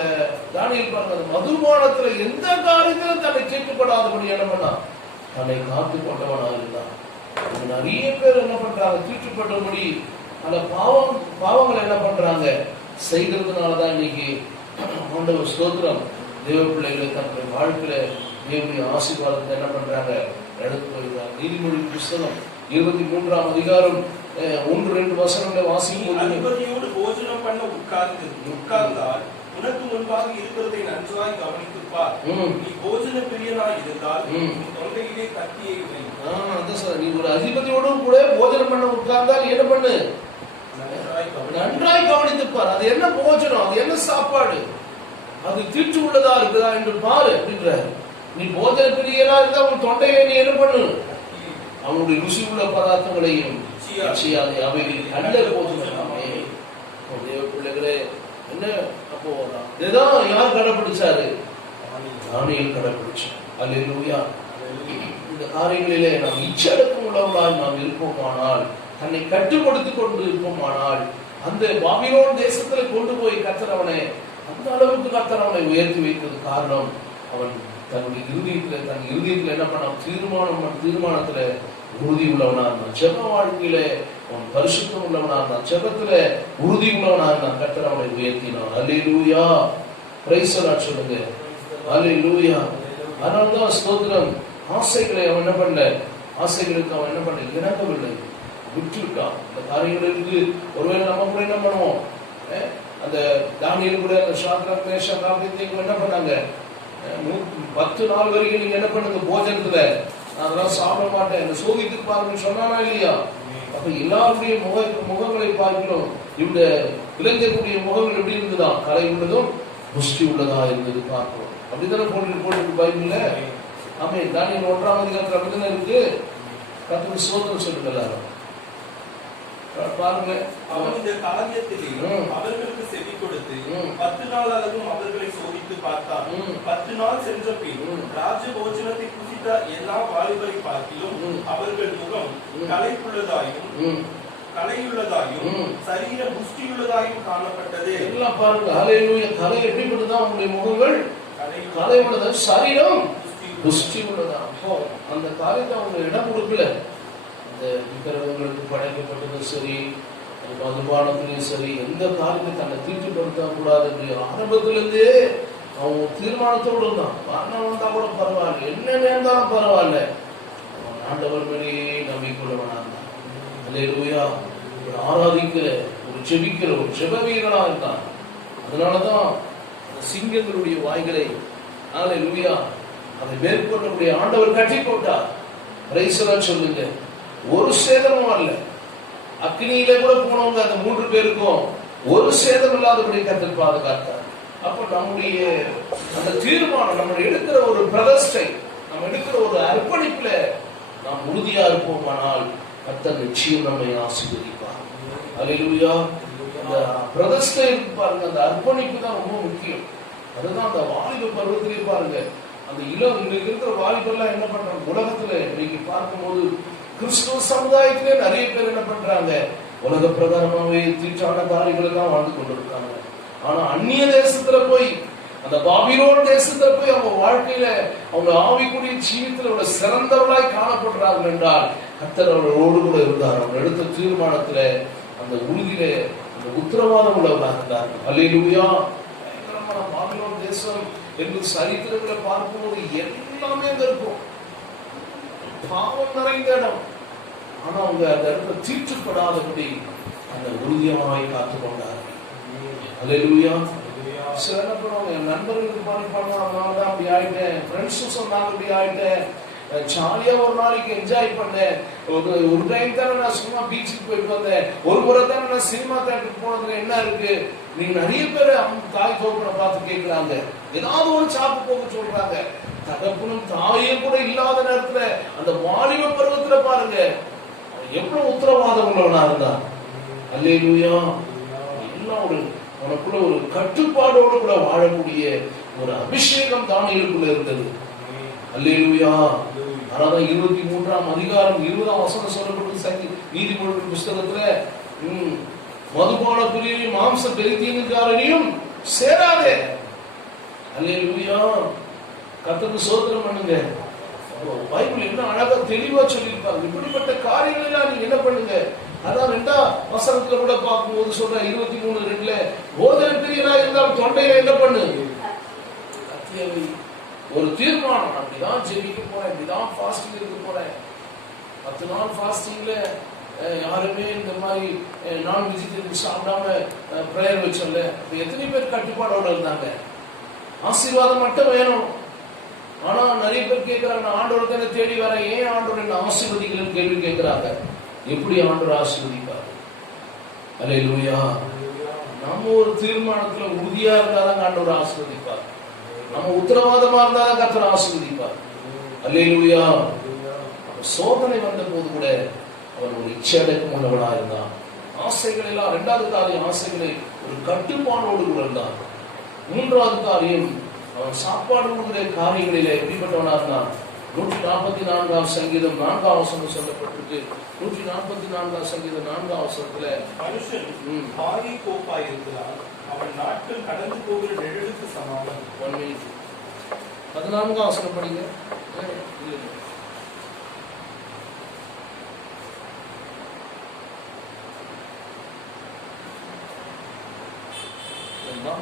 தானியேல் பாருங்க, அந்த மதுபானத்துல எந்த காரியத்திலும் தன்னை தீட்டுப்படாதபடி என்ன பண்ணா? தன்னை காத்து கொண்டவனா இருந்தான். நிறைய பேர் என்ன பண்றாங்க? தீட்டுப்பட்டபடி அந்த பாவங்களை என்ன பண்றாங்க? செய்கிறதுனாலதான் இன்னைக்கு ஆண்டவர் ஸ்தோத்திரம் தேவ பிள்ளைகளை தன்னுடைய வாழ்க்கையில தேவனுடைய ஆசீர்வாதத்தை என்ன பண்றாங்க? எடுத்து போயிருக்காங்க. நீதிமொழி புஸ்தகம் 23ஆம் அதிகாரம் 1-2 வசனங்களை வாசிக்கும். அதிபதியோடு போஜனம் பண்ண உட்கார்ந்தால் உனக்கு முன்பாக இருக்கிறதை நன்றாய் கவனித்துப் பார். நீ போஜன பிரியனாய் இருந்தால் தொண்டையிலே கத்தியை வை. நீ ஒரு அதிபதியோடு கூட போஜனம் பண்ண உட்கார்ந்தால் என்ன பண்ணு? நன்றாய் கவனித்துப்பார். அது என்ன போஜனம், அது என்ன சாப்பாடு, அது தீட்டு உள்ளதா இருக்குதா என்று பாரு அப்படின்ற. நீ போஜன பிரியனா இருந்தா உன் தொண்டையை நீ என்ன பண்ணு? அவனுடைய ருசி உள்ள பதார்த்தங்களையும் அவைகளில் கண்ட போஜனமே. தேவ பிள்ளைகளே, என்ன அப்போ இதுதான் யார் கடைபிடிச்சாரு? தானியேல் கடைபிடிச்சார். அல்லேலூயா. இந்த காரியங்களிலே நாம் இச்சடக்கம் உள்ளவர்களால் நாம் இருப்போமானால், தன்னை கட்டுப்படுத்திக் கொண்டு இருப்போமானால், அந்த பாபிலோன் தேசத்துல கொண்டு போய் கர்த்தர் அவனை அந்த அளவுக்கு கர்த்தர் அவனை உயர்த்தி வைத்தது காரணம், அவன் தன்னுடைய இருதயத்துல என்ன பண்ண தீர்மானத்துல உறுதி உள்ளவனா இருந்தான். ஜெப வாழ்க்கையில அவன் பரிசுத்தம் உள்ளவனா இருந்தான். ஜெபத்துல உறுதி உள்ளவனா இருந்தான். கர்த்தர் அவனை உயர்த்தினான். அல்லேலூயா, பிரைஸ் தி லார்ட் சொல்லுங்க. அல்லேலூயா. அதனால்தான் ஸ்தோத்திரம். ஆசைகளை அவன் என்ன பண்ணல, ஆசைகளுக்கு அவன் என்ன பண்ண இணங்கவில்லை, விட்டுவிட்டான். இந்த காரியங்களுக்கு ஒருவேளை நம்ம கூட என்ன பண்ணுவோம், அந்த தானியேல் கூட ஷாத்ராக் மேஷாக் ஆபேத்நேகோ என்ன பண்ணாங்க, 10 நாள் வரைக்கும் நீங்க என்ன பண்ணுங்க போஜனத்துல, நான் அதெல்லாம் சாப்பிட மாட்டேன், என்ன சோதித்து பாருங்கன்னு சொன்னானா இல்லையா? அப்ப எல்லாருடைய முகங்களை பார்க்கிறோம். இந்த இளைஞர்களுடைய முகங்கள் எப்படி இருந்ததுதான், கலை உள்ளதும் புஷ்டி உள்ளதா இருந்தது பார்க்கிறோம். அப்படித்தானே போட்டு பைபிள்ல. ஆமே, தானியேல் 1ஆம் அதிகாரத்துல அப்படித்தானே இருக்கு. கர்த்தருக்கு ஸ்தோத்திரம் சொல்லுங்க எல்லாரும். பாருங்க, அவன் இந்த காரியத்திலே அவர்களுக்கு செவி கொடுத்து 10 நாள் அளவும் அவர்களை சோதித்து பார்த்தான். 10 நாள் சென்ற பின் ராஜ போஜனத்தை புசித்த எல்லா வாலிபரை பார்க்கிலும் அவர்கள் முகம் கலையுள்ளதாயும் சரீர புஷ்டியுள்ளதாயும் காணப்பட்டது. எல்லாம் பாருங்க, ஹல்லேலூயா. கலை எப்படிப்பட்டதா உங்களுடைய முகங்கள் கலை உள்ளதா, சரீரம் புஷ்டி உள்ளதா. அப்போ அந்த காரியத்தை அவங்க இடம் கொடுக்கல. இந்த விக்கிரகங்களுக்கு படைக்கப்பட்டதும் சரி, மதுபானத்திலையும் சரி, எந்த காரியத்தை தன்னை தீட்டுப்படுத்த கூடாது என்று ஆரம்பத்திலிருந்தே அவங்க தீர்மானத்தோடு இருந்தான். மரணம் வந்தா கூட பரவாயில்ல, என்ன நேர்ந்தாலும் பரவாயில்ல, அவன் ஆண்டவர் மேலேயே நம்பிக்கொள்ளவனா இருந்தான். அல்லேலூயா. ஒரு ஆராதிக்கிற, ஒரு ஜெபிக்கிற, ஒரு ஜெப வீரனா இருந்தான். அதனாலதான் சிங்கங்களுடைய வாய்களை, அல்லேலூயா, அதை மேற்கொள்ளக்கூடிய ஆண்டவர் கட்டி போட்டார். பிரைஸ் தி லார்ட் சொல்லுங்க. ஒரு சேதமும் அல்ல. அக்னியில கூட போனவங்க அந்த 3 பேருக்கும் ஒரு சேதம் இல்லாதபடி கர்த்தர் பாதுகாத்தார். அப்ப நம்முடைய அந்த தீர்மானம், நம்ம எடுக்கிற ஒரு பிரதிஷ்டை, நம்ம எடுக்கிற ஒரு அர்ப்பணிப்புல நாம் உறுதியா இருப்போமானால் கர்த்தர் நிச்சயம் நம்மை ஆசீர்வதிப்பார். அல்லேலூயா. அந்த பிரதிஷ்டை பாருங்க, அந்த அர்ப்பணிப்பு தான் ரொம்ப முக்கியம். அதுதான் அந்த வாலிப பருவத்திலே பாருங்க, அந்த இன்னைக்கு இருக்கிற வாலிபெல்லாம் என்ன பண்றாங்க, உலகத்துல இன்னைக்கு பார்க்கும்போது கிறிஸ்துவ சமுதாயத்திலே நிறைய பேர் என்ன பண்றாங்க, உலக பிரகாரமாவே தீட்டான காரியங்கள் எல்லாம் வாழ்ந்து கொண்டிருக்காங்க. ஆனா அந்நிய தேசத்துல போய், அந்த பாபிலோன் தேசத்துல போய் அவங்க வாழ்க்கையில, அவங்க ஆவிக்குரிய ஜீவியத்துல சிறந்தவர்களாய் காணப்படுறார்கள் என்றால் கர்த்தர் அவர்களோடு கூட இருந்தார். அவங்க எடுத்த தீர்மானத்துல, அந்த உறுதியில, அந்த உத்தரவாதம் உள்ளவர்களாக இருந்தார்கள். அல்லேலூயா. பயங்கரமான பாபிலோன் தேசம் என்று சரித்திரங்களை பார்க்கும்போது எல்லாமே அங்க இருக்கும், பாவம் நிறைந்த இடம். ஆனா அவங்க அந்த இடத்துல தீட்டுப்படாதபடி அந்த உறுதியாய் காத்துக் கொண்டார்கள். அல்லேலூயா. சில என்ன பண்ணுவாங்க, என் நண்பர்களுக்கு பாருங்க, நான் அப்படி ஆயிட்டேன், ஃப்ரெண்ட்ஸும் சொன்னாங்க அப்படி ஆயிட்டேன், ஜாலியா ஒரு நாளைக்கு என்ஜாய் பண்ணேன், ஒரு டைம் தானே நான் சும்மா பீச்சுக்கு போயிட்டு வந்தேன், ஒரு முறை தானே நான் சினிமா தேட்டருக்கு போனதுல என்ன இருக்கு. நீங்க நிறைய பேர் தாய் தோப்பனை பார்த்து கேட்கிறாங்க, ஏதாவது ஒரு சாப்பு போக சொல்றாங்க. தகப்பனும் தாயும் கூட இல்லாத நேரத்துல அந்த வாலிப பருவத்துல பாருங்க எவ்வளவு உத்தரவாதம் உள்ளவனா இருந்தான். அல்லேலூயா. எல்லாம் ஒரு உனக்குள்ள ஒரு கட்டுப்பாடோடு கூட வாழக்கூடிய ஒரு அபிஷேகம் தானியேலுக்குள்ள இருந்தது. அல்லேலூயா. அதனால 23ஆம் அதிகாரம் 20ஆம் வசனம் சொல்லப்பட்டு நீதிமொழிகள் புஸ்தகத்துல மதுபான பிரியரையும் மாம்ச பெருத்தீனுக்காரனையும் சேராதே. அல்லேலூயா. கர்த்தருக்கு ஸ்தோத்திரம் பண்ணுங்க. பைபிள் என்ன அழகா தெளிவா சொல்லியிருக்காங்க. இப்படிப்பட்ட காரியங்கள் எல்லாம் நீங்க என்ன பண்ணுங்க. அதான் 2ஆம் வசனத்துல கூட பார்க்கும்போது சொல்ற 23:2 போதனை பிரியரா இருந்தாலும் தொண்டையில என்ன பண்ணு, கத்தியவை. ஒரு தீர்மானம், அப்படிதான் ஜெபிக்க போறேன், இப்படிதான் ஃபாஸ்டிங் இருக்க போறேன். 10 நாள் ஃபாஸ்டிங்ல யாருமே இந்த மாதிரி நான் வெஜிடேரியன் சாப்பிடாம பிரேயர் வச்சோம்ல, எத்தனை பேர் கட்டுப்பாடோட இருந்தாங்க. ஆசீர்வாதம் மட்டும் வேணும். ஆனா நிறைய பேர் கேட்கிறாங்க, ஆண்டவர் தானே தேடி வர, ஏன் ஆண்டவர் என்ன ஆசீர்வதிக்கலன்னு கேள்வி கேட்கிறாங்க. எப்படி ஆண்டவர் ஆசீர்வதிப்பார்? அல்லேலூயா. நம்ம ஒரு தீர்மானத்துல உறுதியா இருந்தாதான் ஆண்டவர் ஆசீர்வதிப்பார். நம்ம உத்தரவாதமா இருந்தாதான் கர்த்தர் ஆசீர்வதிப்பார். அல்லேலூயா. சோதனை வந்த போது கூட அவர் ஒரு இச்சையடக்கம் உள்ளவனா இருந்தான். ஆசைகள் எல்லாம் 2வது காரியம், ஆசைகளை ஒரு கட்டுப்பாடோடு கூட இருந்தான். 3வது காரியம், அவன் சாப்பாடு கொடுக்கிற காரியங்களிலே எப்படிப்பட்டவனா இருந்தான், 144 சங்கீதம் 4 வசனம் சொல்லப்பட்டிருக்கு. 144 சங்கீதம் 4 வசனத்துல மனுஷன் பாரி கோப்பாய் இருக்கிறான், அவன் நாட்கள் கடந்து போகிற நிழலுக்கு சமானம். 1 minute 14 வசனம் படிங்க. இல்ல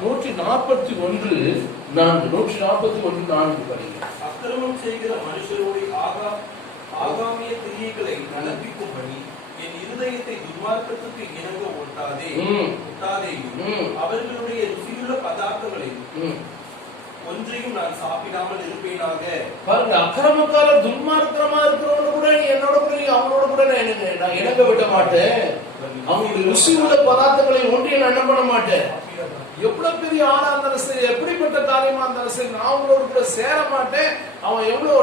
141:4 படிங்க. அக்கிரமம் செய்கிற மனுஷருடைய ஆகாமிய கிரியைகளை நடப்பிக்கும்படி என் இருதயத்தை துர்மார்க்கத்துக்கு இணங்க ஒட்டாதேயும் அவர்களுடைய ருசியுள்ள பதார்த்தங்களையும் ஒன்றையும் நான் சாப்பிடாமல் இருப்பேனாக. பாருங்க, அக்கிரமக்கால துன்மார்க்கமா இருக்கிறவங்க கூட என்னோட கூட அவனோட கூட நான் இணங்க விட மாட்டேன். அவங்களுடைய ருசி உள்ள பதார்த்தங்களை ஒன்றையும் நான் என்ன பண்ண மாட்டேன். எவ்வளவு பெரிய ஆளா இருந்தாலும் சரி, எப்படிப்பட்ட காரியமா இருந்தாலும் சரி, நான் அவங்களோட கூட சேர மாட்டேன். அவன் எவ்வளவு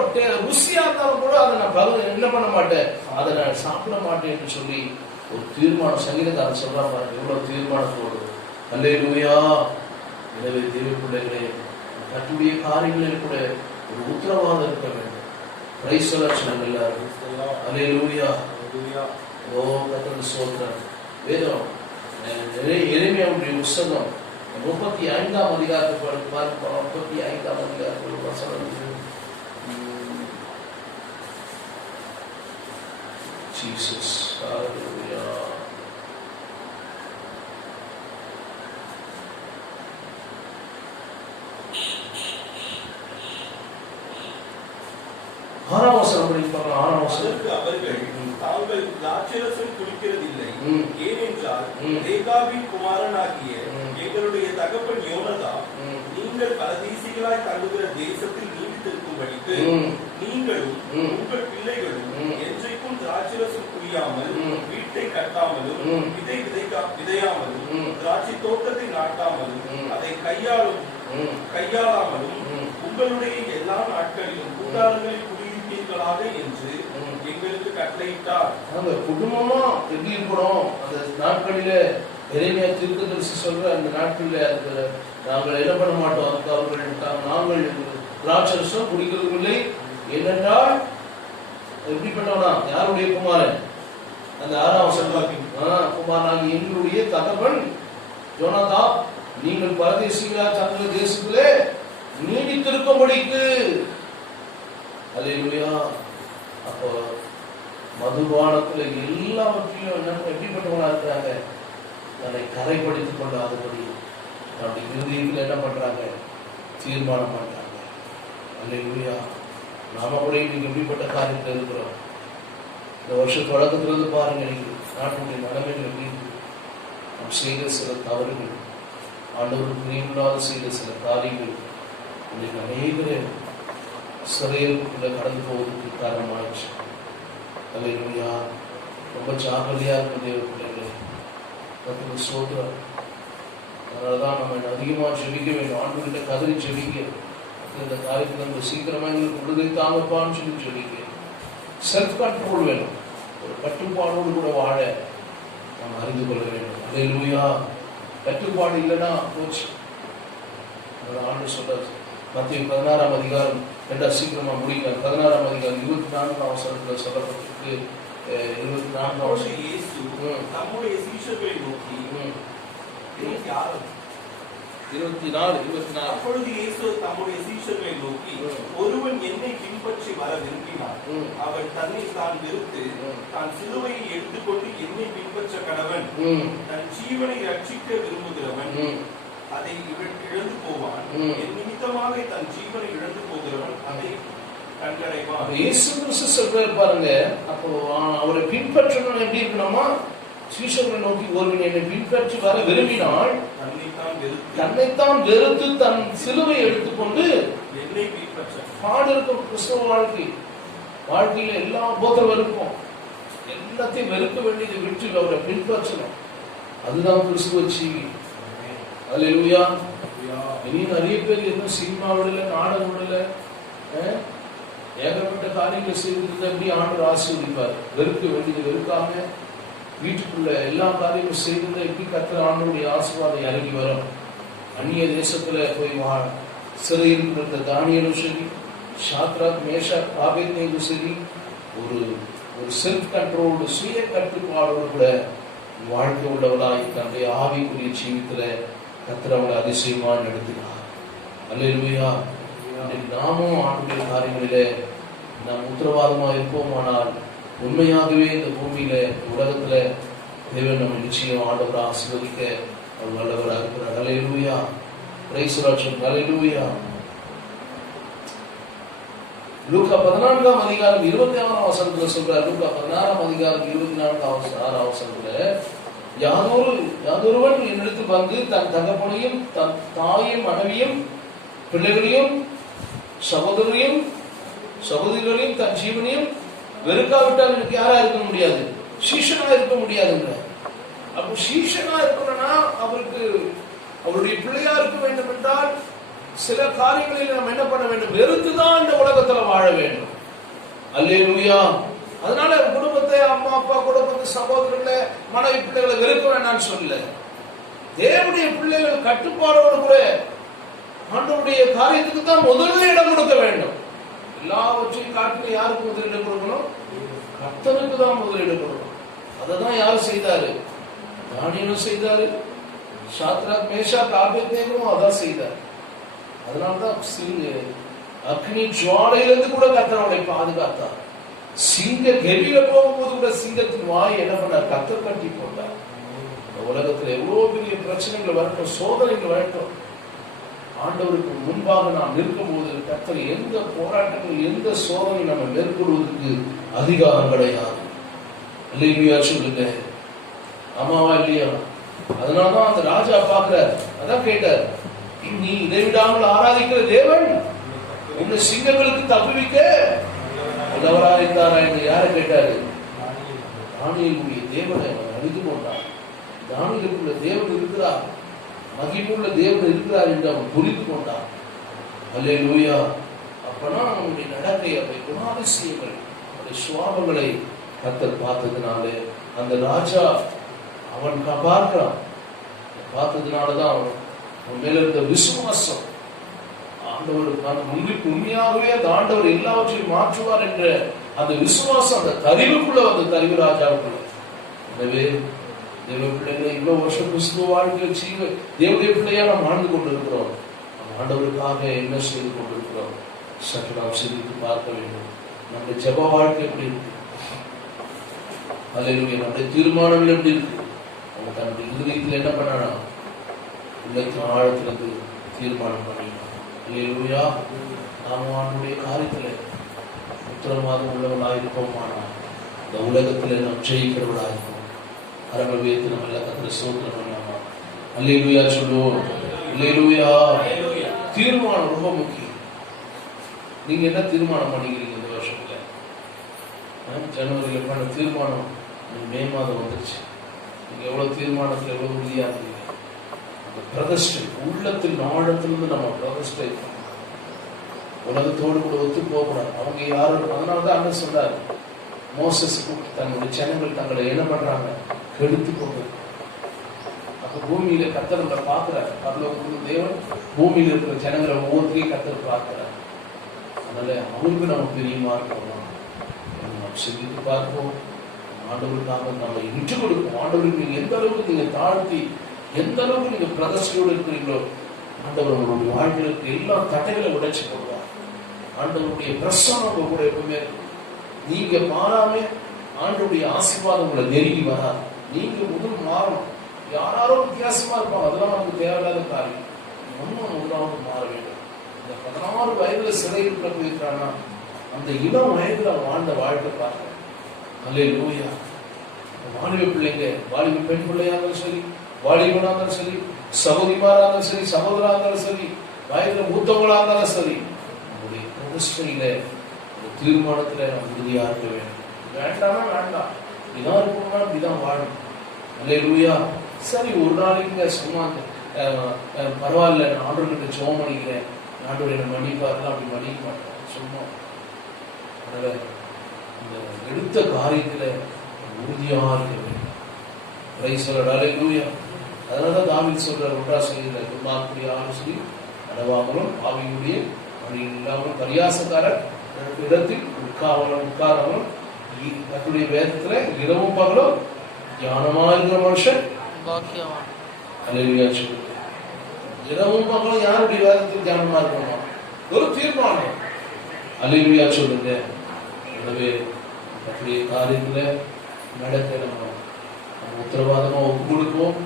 ருசியா இருந்தாலும் கூட அதை நான் என்ன பண்ண மாட்டேன், அதை நான் சாப்பிட மாட்டேன் என்று சொல்லி ஒரு தீர்மானம் சங்கீதக்காரன் சொல்றா பாருங்க. எவ்வளவு தீர்மானத்தோடு. அல்லேலூயா. எனவே தேவ பிள்ளைகளே, கர்த்தருடைய காரியங்களில் கூட ஒரு உத்தரவாதம் இருக்க வேண்டும். பிரைஸ் சொல்லுங்க எல்லாரும். அல்லேலூயா. ஓ கர்த்தருக்கு ஸ்தோத்திரம். வேதம் எரேமியாவுடைய புத்தகம் 35ஆம் அதிகாரத்தை பார்ப்போம். 35ஆம் அதிகாரத்தில் வசனம் ஜீசஸ். ஹalleluya. ஆறாவசனம் படிப்பாங்க. ஆறாவசனம் அவர்கள் தாங்கள் திராட்சைரசம் குடிக்கிறதில்லை, ஏனென்றால் ரேகாவின் குமாரனாகிய எங்களுடைய தகப்பன் யோனதாப் நீங்கள் பரதேசிகளாய் தங்குகிற தேசத்தில் நீடித்திருக்கும்படிக்கு நீங்களும் உங்கள் பிள்ளைகளும் என்றைக்கும் திராட்சைரசம் குடியாமல் வீட்டை கட்டாமலும் விதை விதையாமலும் திராட்சை தோட்டத்தை நாட்டாமலும் அதை கையாளாமலும் உங்களுடைய எல்லா நாட்களிலும் கூட்டாளர்களில் குடியிருப்பீர்களாக என்று எங்களுக்கு கட்டளையிட்டார். அந்த குடும்பமா எப்படி இருக்கணும் அந்த நாட்களில எரேமியா தீர்க்கதரிசி சொல்ற அந்த நாட்களில நாங்கள் என்ன பண்ண மாட்டோம். அதுக்கு அவர்கள் நாங்கள் திராட்சரசம் குடிக்கிறதில்லை. ஏனென்றால் எப்படிப்பட்டவனா, யாருடைய குமாரன், அந்த 6ஆம் வசனம் குமாரனாகி எங்களுடைய தகப்பன் யோனதாப் நீங்கள் பரதேசிகளா தங்கள் தேசத்திலே நீடித்திருக்கும்படிக்கு. அல்லேலூயா. அப்போ மதுபானத்துல எல்லாவற்றையும் எப்படிப்பட்டவங்களா இருக்கிறாங்க, தன்னை கரைப்படுத்திக் கொள்ளாதபடி தன்னுடைய இறுதியில் என்ன பண்றாங்க, தீர்மானம் பண்றாங்க. அல்லேலூயா. நாம கூட இன்னைக்கு எப்படிப்பட்ட காரியத்தில் இருக்கிறோம். இந்த வருஷம் தொடக்கத்திலிருந்து பாருங்க, இன்னைக்கு நாட்டுடைய நிலைமைகள் எப்படி இருக்கு. நாம் செய்த சில தவறுகள், ஆண்டவருக்கு பிரியமில்லாத செய்த சில காரியங்கள் இன்னைக்கு அநேகரே சிறையிலுக்குள்ள கடந்து போவதற்கு காரணமாயிடுச்சு. அல்லேலூயா. ரொம்ப ஜாக்கிரதையா இருக்கும் தேவ பிள்ளைகளே. கர்த்தருக்கு ஸ்தோத்திரம். அதனாலதான் நம்ம அதிகமாக ஜெபிக்க வேண்டும். ஆண்டவர்கிட்ட கதறி ஜெபிக்க, இந்த காரியத்தில் நம்ம சீக்கிரமா எங்களுக்கு விடுதலை தாங்கப்பான்னு சொல்லி ஜெபிக்க. செல்ஃப் கண்ட்ரோல் வேணும். ஒரு கட்டுப்பாடோடு கூட வாழ நாம் அறிந்து கொள்ள வேண்டும். அல்லேலூயா. கட்டுப்பாடு இல்லைன்னா போச்சு. ஆண்டு சொல்றாரு மத்திய 16ஆம் அதிகாரம் சீக்கிரமா முடிக்க. 16ஆம் அதிகாரம் 24ஆம் வசனத்தில் சொல்லப்பட்டிருக்கு. 24ஆம் வசனம் நம்முடைய சீஷர்களை நோக்கி 24 அப்பொழுது இயேசு தம்முடைய சீஷர்களை நோக்கி, ஒருவன் என்னை பின்பற்றி வர விரும்பினான், அவன் தன்னை தான் வெறுத்து தான் சிலுவையை எடுத்துக்கொண்டு என்னை பின்பற்ற கடவன். தன் ஜீவனை ரட்சிக்க விரும்புகிறவன் அதை இழந்து போவான். என் நிமித்தமாக தன் ஜீவனை இழந்து போகிறவன் அதை கண்டடைவான். இயேசு கிறிஸ்து சொல்றாரு பாருங்க. அப்போ அவரை பின்பற்றணும் எப்படி இருக்கணுமா, சீஷர்களை நோக்கி ஒருவன் என்னை பின்பற்றி வர விரும்பினால் தன்னைத்தான் வெறுத்து தன் சிலுவை எடுத்துக்கொண்டு என்னை பின்பற்ற. பாடு இருக்கும் கிறிஸ்தவ வாழ்க்கையில எல்லா போதம் வெறுப்போம், எல்லாத்தையும் வெறுக்க வேண்டியதை விட்டு அவரை பின்பற்றணும். அதுதான் கிறிஸ்துவ ஜீவி. அல்லேலூயா. இனி நிறைய பேர் எதுவும் சினிமா விடல, நாடகம் விடல, ஏகப்பட்ட காரியங்களை செய்வது எப்படி ஆண்டவர் ஆசீர்வதிப்பார். வெறுக்க வேண்டியது வெறுக்காம வீட்டுக்குள்ள எல்லா காரியமும் செய்வது எப்படி கர்த்தர் ஆண்டவருடைய ஆசீர்வாதம் இறங்கி வரும். அந்நிய தேசத்துல போய் சிறையில் இருந்த தானியேலும் சரி, ஷாத்ராக் மேஷாக் ஆபேத்நேகோ சரி ஒரு ஒரு செல்ஃப் கண்ட்ரோல் சுய கட்டுப்பாடோடு கூட வாழ்க்கை உள்ளவளாய் தன்னுடைய ஆவிக்குரிய ஜீவித்துல கர்த்தர் அவளை அதிசயமா நடத்தினார். அல்லேலூயா. நாமும் ஆண்டுடைய காரியங்களிலே நாம் உத்தரவாதமா இருப்போமானால் உண்மையாகவே இந்த பூமியில உலகத்துல தேவன் நம்ம நிச்சயம் ஆண்டவரை ஆசீர்வதிக்க அவர் வல்லவராக இருக்கிறார். அல்லேலூயா. Price the lord. அல்லேலூயா. லூக்கா 14ஆம் அதிகாரம் 26ஆம் வசனத்துல சொல்றார். லூக்கா 16ஆம் அதிகாரம் 24ஆம் வசனத்துல யாதொருவன் என்னிடத்தில் வந்து தன் தகப்பனையும் தன் தாயும் மனைவியும் பிள்ளைகளையும் சகோதரரையும் சகோதரிகளையும் தன் ஜீவனையும் வெறுக்காவிட்டால் எனக்கு யாரா இருக்க முடியாது? சீஷனா இருக்க முடியாதுங்க. அப்போ சீஷனா இருக்கணும்னா அவருக்கு அவருடைய பிள்ளையா இருக்க வேண்டும் என்றால் சில காரியங்களில் நம்ம என்ன பண்ண வேண்டும்? வெறுத்துதான் இந்த உலகத்துல வாழ வேண்டும். அல்லேலூயா. அதனால குடும்பத்தை, அம்மா அப்பா குடும்பத்தை, சகோதரர்களை, மனைவி பிள்ளைகளை வெறுக்க வேண்டாம்னு சொல்லல. தேவனுடைய பிள்ளைகள் கட்டுப்பாடோடு கூட ஆண்டவருடைய காரியத்துக்கு தான் முதல்ல இடம் கொடுக்க வேண்டும். எல்லாவற்றையும் காட்டிலும் யாருக்கு முதலிடம் கொடுக்கணும்? கர்த்தனுக்கு தான் முதலிடம் கொடுக்கணும். அததான் யார் செய்தாரு? தானியேலும் செய்தாரு. ஷாத்ராக் மேஷாக் ஆபேத்நேகோவும் அதான் செய்தார். அதனால்தான் அக்னி ஜுவாலையிலிருந்து கூட கர்த்தர் அவளை பாதுகாத்தார். சிங்க கெபியில போகும்போது கூட சிங்கத்தின் வாய் என்ன பண்ணார்? கர்த்தர் கட்டி போட்டார். உலகத்துல எவ்வளவு பெரிய பிரச்சனைகள் வரட்டும், சோதனைகள் வரட்டும், ஆண்டவருக்கு முன்பாக நாம் நிற்கும் போது கர்த்தர் எந்த போராட்டங்கள், எந்த சோதனை நம்ம மேற்கொள்வதற்கு அதிகாரம் கிடையாது. இல்லையா? சொல்லுங்க. ஆமாவா இல்லையா? அதனாலதான் அந்த ராஜா பார்க்கிறார். அதான் கேட்டார், நீ இதை விடாமல் ஆராதிக்கிற தேவன் உன்னை சிங்கங்களுக்கு தப்புவிக்க வல்லவராக இருந்தாரா என்று யாரை கேட்டாரு? தானியேலுடைய தேவனை அவன் அறிந்து கொண்டான். தானியேலுக்குள்ள தேவன் இருக்கிறார், மகிமுள்ள தேவன் இருக்கிறார் என்று அவன் புரிந்து கொண்டான். அல்லேலூயா. அப்பனா அவனுடைய நடக்கை, அவருடைய குணாதிசயங்கள், அவருடைய சுவாபங்களை கர்த்தர் பார்த்ததுனாலே அந்த ராஜா அவன் பார்க்கிறான். பார்த்ததுனாலதான் அவன் மேல இருந்த விசுவாசம், ஆண்டவர் உண்மையாகவே அந்த ஆண்டவர் எல்லாவற்றையும் மாற்றுவார் என்ற அந்த விசுவாசம் அந்த கருவிக்குள்ள அந்த கருவி ராஜாவுக்குள்ள. எனவே தேவ பிள்ளைகளை இவ்வளவு வருஷம் கிறிஸ்துவ வாழ்க்கையில் தேவனுடைய பிள்ளையா நாம் வாழ்ந்து கொண்டிருக்கிறோம். ஆண்டவருக்காக என்ன செய்து கொண்டிருக்கிறோம்? சற்று நாம் சிந்தித்து பார்க்க வேண்டும். நம்முடைய ஜெப வாழ்க்கை எப்படி இருக்கு? அல்லேலூயா. நம்முடைய தீர்மானங்கள் எப்படி இருக்கு? அவங்க தன்னுடைய இருதயத்தில் என்ன பண்ணா? உள்ளத்தின் ஆழத்திலிருந்து தீர்மானம் பண்ணிடணும். அல்லேலூயா. நாம் அவனுடைய காரியத்தில் உத்தரவாதம் உள்ளவர்களாக இருப்போமானால் இந்த உலகத்தில் நாம் ஜெயிக்கிறவர்களாக இருப்போம். கரங்கள் உயர்த்தி நம்ம எல்லாம் கர்த்தரை ஸ்தோத்திரம் பண்ணலாமா? அல்லேலூயா சொல்லுவோம். அல்லேலூயா. தீர்மானம் ரொம்ப முக்கியம். நீங்க என்ன தீர்மானம் பண்ணிக்கிறீங்க இந்த வருஷத்துல? ஜனவரியில் பண்ண தீர்மானம் மே மாதம் வந்துருச்சு. நீங்க எவ்வளவு தீர்மானத்துல எவ்வளவு உறுதியா இருக்கீங்க? அந்த பிரதிஷ்டை உள்ளத்தில் ஆழத்திலிருந்து நம்ம பிரதிஷ்டை உலகத்தோடு கூட ஒத்து போகக்கூடாது. அவங்க யாரும், அதனாலதான் அண்ணன் சொன்னார், மோசஸ் கூப்பிட்டு தங்களுடைய ஜனங்கள் தங்களை என்ன பண்றாங்க? கெடுத்து கொண்டு. அப்ப பூமியில கர்த்தர் நம்மளை பார்க்கிறார். பரலோகத்துல தேவன் பூமியில இருக்கிற ஜனங்களை ஒவ்வொருத்தையும் கர்த்தர் பார்க்கிறார். அதனால அவருக்கு நம்ம பிரியமா இருக்கணும். நாம் சிந்தித்து பார்ப்போம். ஆண்டவருக்காக நம்ம விட்டு கொடுப்போம். ஆண்டவருக்கு நீங்க எந்த அளவுக்கு நீங்க தாழ்த்தி, எந்த அளவுக்கு நீங்க பிரதர்ஷனோடு இருக்கிறீங்களோ ஆண்டவர் உங்களுடைய வாழ்க்கைக்கு எல்லா தடைகளை உடைச்சு போடுவார். ஆண்டவருடைய பிரசனம் உங்க கூட எப்பவுமே நீங்க மாறாம ஆண்டவருடைய ஆசீர்வாதம் உங்களை நெருங்கி வராது. நீங்க முதல் மாறணும். யாரோ வித்தியாசமா இருப்பாங்க, அதெல்லாம் நமக்கு தேவையில்லாத காரியம். ஒன்றாவது மாற வேண்டும். இந்த 16 வயதுல சிறையில் போயிருக்கானா அந்த இளம் வயதுல வாழ்ந்த வாழ்க்கை பார்க்க. அல்லேலூயா. வாலிப பிள்ளைங்க, வாலிப பெண் பிள்ளையா இருந்தாலும் சரி, வாலிபனா இருந்தாலும் சரி, சகோதரிமாரா இருந்தாலும் சரி, சகோதரா இருந்தாலும் சரி, வயதுல மூத்தவங்களா இருந்தாலும் சரி, நம்முடைய பிரதிஷ்டையில தீர்மானத்துல உறுதியா இருக்க வேண்டும். வேண்டாமா வேண்டாம், இப்படிதான் இருக்கணும்னா இப்படிதான் வாழணும். அல்லேலூயா. சரி, ஒரு நாளைக்கு சும்மா பரவாயில்ல, நான் ஆண்டவர்கிட்ட ஜெபம் பண்ணிக்கிறேன், ஆண்டவர் என்ன மன்னிப்பாருலாம், அப்படி மன்னிக்க மாட்டேன் சும்மா. அதனால இந்த எடுத்த காரியத்துல உறுதியா இருக்க வேண்டும். Praise the lord. அல்லேலூயா. அதனாலதான் தாவீது சொல்றார், ஒன்றா சொல்லியிருந்தார், துன்மார்க்குடைய ஆலோசனை நடவாமலும் ஆவியுடைய அப்படி இல்லாமல் பரியாசக்காரர் இடத்தில் உட்காரவன் கர்த்தருடைய வேதத்துல இரவும் பகலும் தியானமா இருக்கிற மனுஷன் பாக்கியவான். அல்லேலூயா சொல்லுங்க. இரவும் பகலும் யாருடைய வேதத்தில் தியானமா இருக்கணுமா? ஒரு தீர்மானம். அல்லேலூயா சொல்லுங்க. எனவே கர்த்தருடைய காரியத்துல நடக்க நம்ம உத்தரவாதமா ஒப்பு கொடுப்போம்.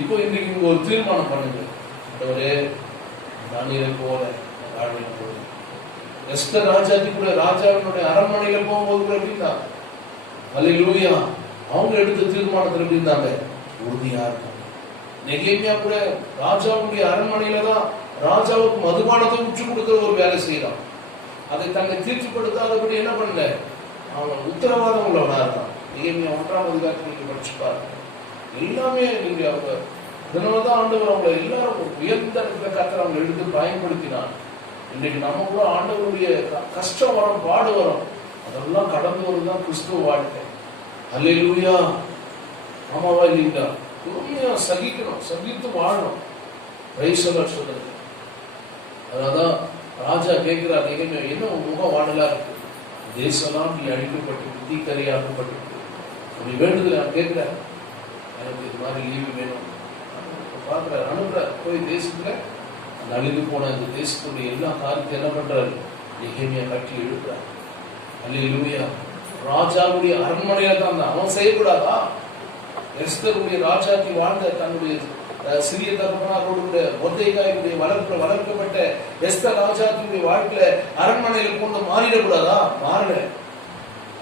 இப்போ இன்னைக்கு ஒரு தீர்மானம் பண்ணுங்க. ஆண்டவரே, தானியேலை போல வாழ்வேன். எஸ்தர் ராஜாத்தி கூட ராஜாவினுடைய அரண்மனையில போகும்போது கூட எப்படி இருந்தாங்க? அல்லேலூயா. அவங்க எடுத்த தீர்மானத்தில் எப்படி இருந்தாங்க? உறுதியா இருந்தாங்க. நெகேமியா கூட ராஜாவுடைய அரண்மனையில தான் ராஜாவுக்கு மதுபானத்தை உற்று கொடுக்கிற ஒரு வேலை செய்யறான். அதை தன்னை தீர்ச்சிப்படுத்தாதபடி என்ன பண்ணல, அவன் உத்தரவாதம் உள்ளவனா இருந்தான். நெகேமியா 1ஆம் அதிகாரத்தில் நீங்க படிச்சுப்பாரு. எல்லாமே நீங்க அவங்க இதனாலதான் ஆண்டவர் அவங்க எல்லாரும் உயர்ந்த இடத்துல கர்த்தர் அவங்க எடுத்து பயன்படுத்தினான். இன்னைக்கு நம்ம கூட ஆண்டவருடைய கஷ்டம் வரும், பாடு வரும், அதெல்லாம் கடந்து வருதுதான் கிறிஸ்துவ வாழ்க்கை. அல்லேலூயா. ஆமாவா இல்லைங்களா? பொறுமையா சகிக்கணும், சகித்து வாழணும். சொல்றது. அதனாலதான் ராஜா கேட்கிறார், என்ன முகம் வாடலா இருக்கு? தேசம்லாம் நீ அழிக்கப்பட்டு தீக்கரையாக்கப்பட்டு அப்படி வேண்டுதல் நான் கேட்கிறேன். எனக்கு இது மாதிரி லீவு வேணும் பாக்குறாரு, அனுப்புறாரு. போய் தேசத்துல அந்த அழிந்து போன அந்த தேசத்துடைய எல்லா காரியத்தையும் என்ன பண்றாரு? நெகேமியா கட்டி எழுப்புறாரு. அல்லேலூயா. ராஜாவுடைய அரண்மனையில தான் அவன் செய்யக்கூடாதா? எஸ்தருடைய ராஜாத்தி வாழ்ந்த தன்னுடைய சிறிய தகப்பனாரோடு மொர்தெகாயுடைய வளர்க்கப்பட்ட எஸ்தர் ராஜாத்தியுடைய வாழ்க்கையில அரண்மனையில கொண்டு மாறிடக்கூடாதா? மாறல.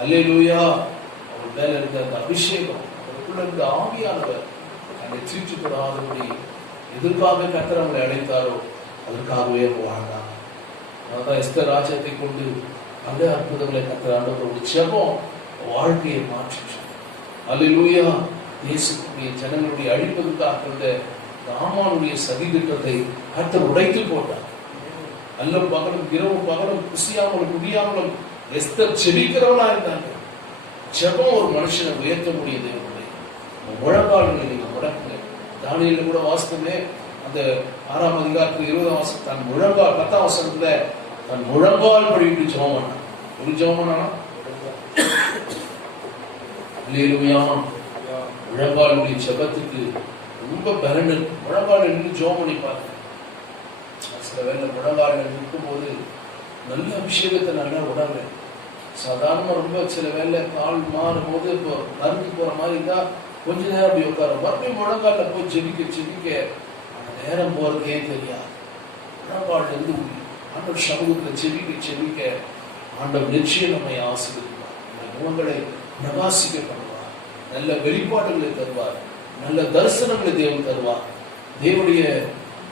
அல்லேலூயா. அவர் மேல இருந்த அந்த அபிஷேகம், அவருக்குள்ள இருந்த ஆவியானவர் தன்னை தீட்டுப்படாதபடி எதற்காக கர்த்தர் அவங்களை அழைத்தாரோ அதற்காகவே வாழ்ந்தாங்க. அதான் எஸ்தர் ராஜ்யத்தை கொண்டு அந்த அற்புதங்களை கர்த்தர் ஆண்டவரோட ஜெபம் வாழ்க்கையை மாற்றிச்சு. அல்லேலூயா. தேசத்துடைய ஜனங்களுடைய அழிப்பதற்காக இருந்த ராமானுடைய சதி திட்டத்தை கர்த்தர் உடைத்து போட்டார். அல்லும் பகலும் இரவும் பகலும் குசியாமலும் முடியாமலும் எஸ்தர் செபிக்கிறவனா இருந்தாங்க. ஜெபம் ஒரு மனுஷனை உயர்த்த முடியுது. முழங்கால்களை நீங்க முடக்குங்க. தானியேல கூட வாசித்தமே அந்த 6ஆம் அதிகாரத்தில் 20ஆம் வசனம், தன் முழங்கால் 10ஆம் வசனத்துல தன் முழங்கால் படிட்டு ஜெபம் பண்ணான். ஒரு ஜெபம் பண்ணானா? அல்லேலூயா. முழங்காலுடைய ஜெபத்துக்கு ரொம்ப பலன் இருக்கு. முழங்கால் நின்று ஜெபம் பண்ணி பார்க்க சில வேலை முழங்கால் நிற்கும் போது நல்ல அபிஷேகத்தை நல்லா உடம்பு சாதாரண ரொம்ப சில வேலை கால் மாறும் போது இப்போ நறுந்து போற மாதிரி இருந்தா கொஞ்ச நேரம் அப்படி உட்காரும். மறுபடியும் முழங்கால போய் செபிக்க அந்த நேரம் போறதே தெரியாது. முழங்கால் இருந்து ஆண்டவர் சமூகத்துல செபிக்க ஆண்டவர் நிச்சயம் நம்மை ஆசீர்வதிப்பார். முகங்களை பிரகாசிக்க பண்ணுவார். நல்ல வெளிப்பாடுகளை தருவார். நல்ல தரிசனங்களை தேவன் தருவார். தேவனுடைய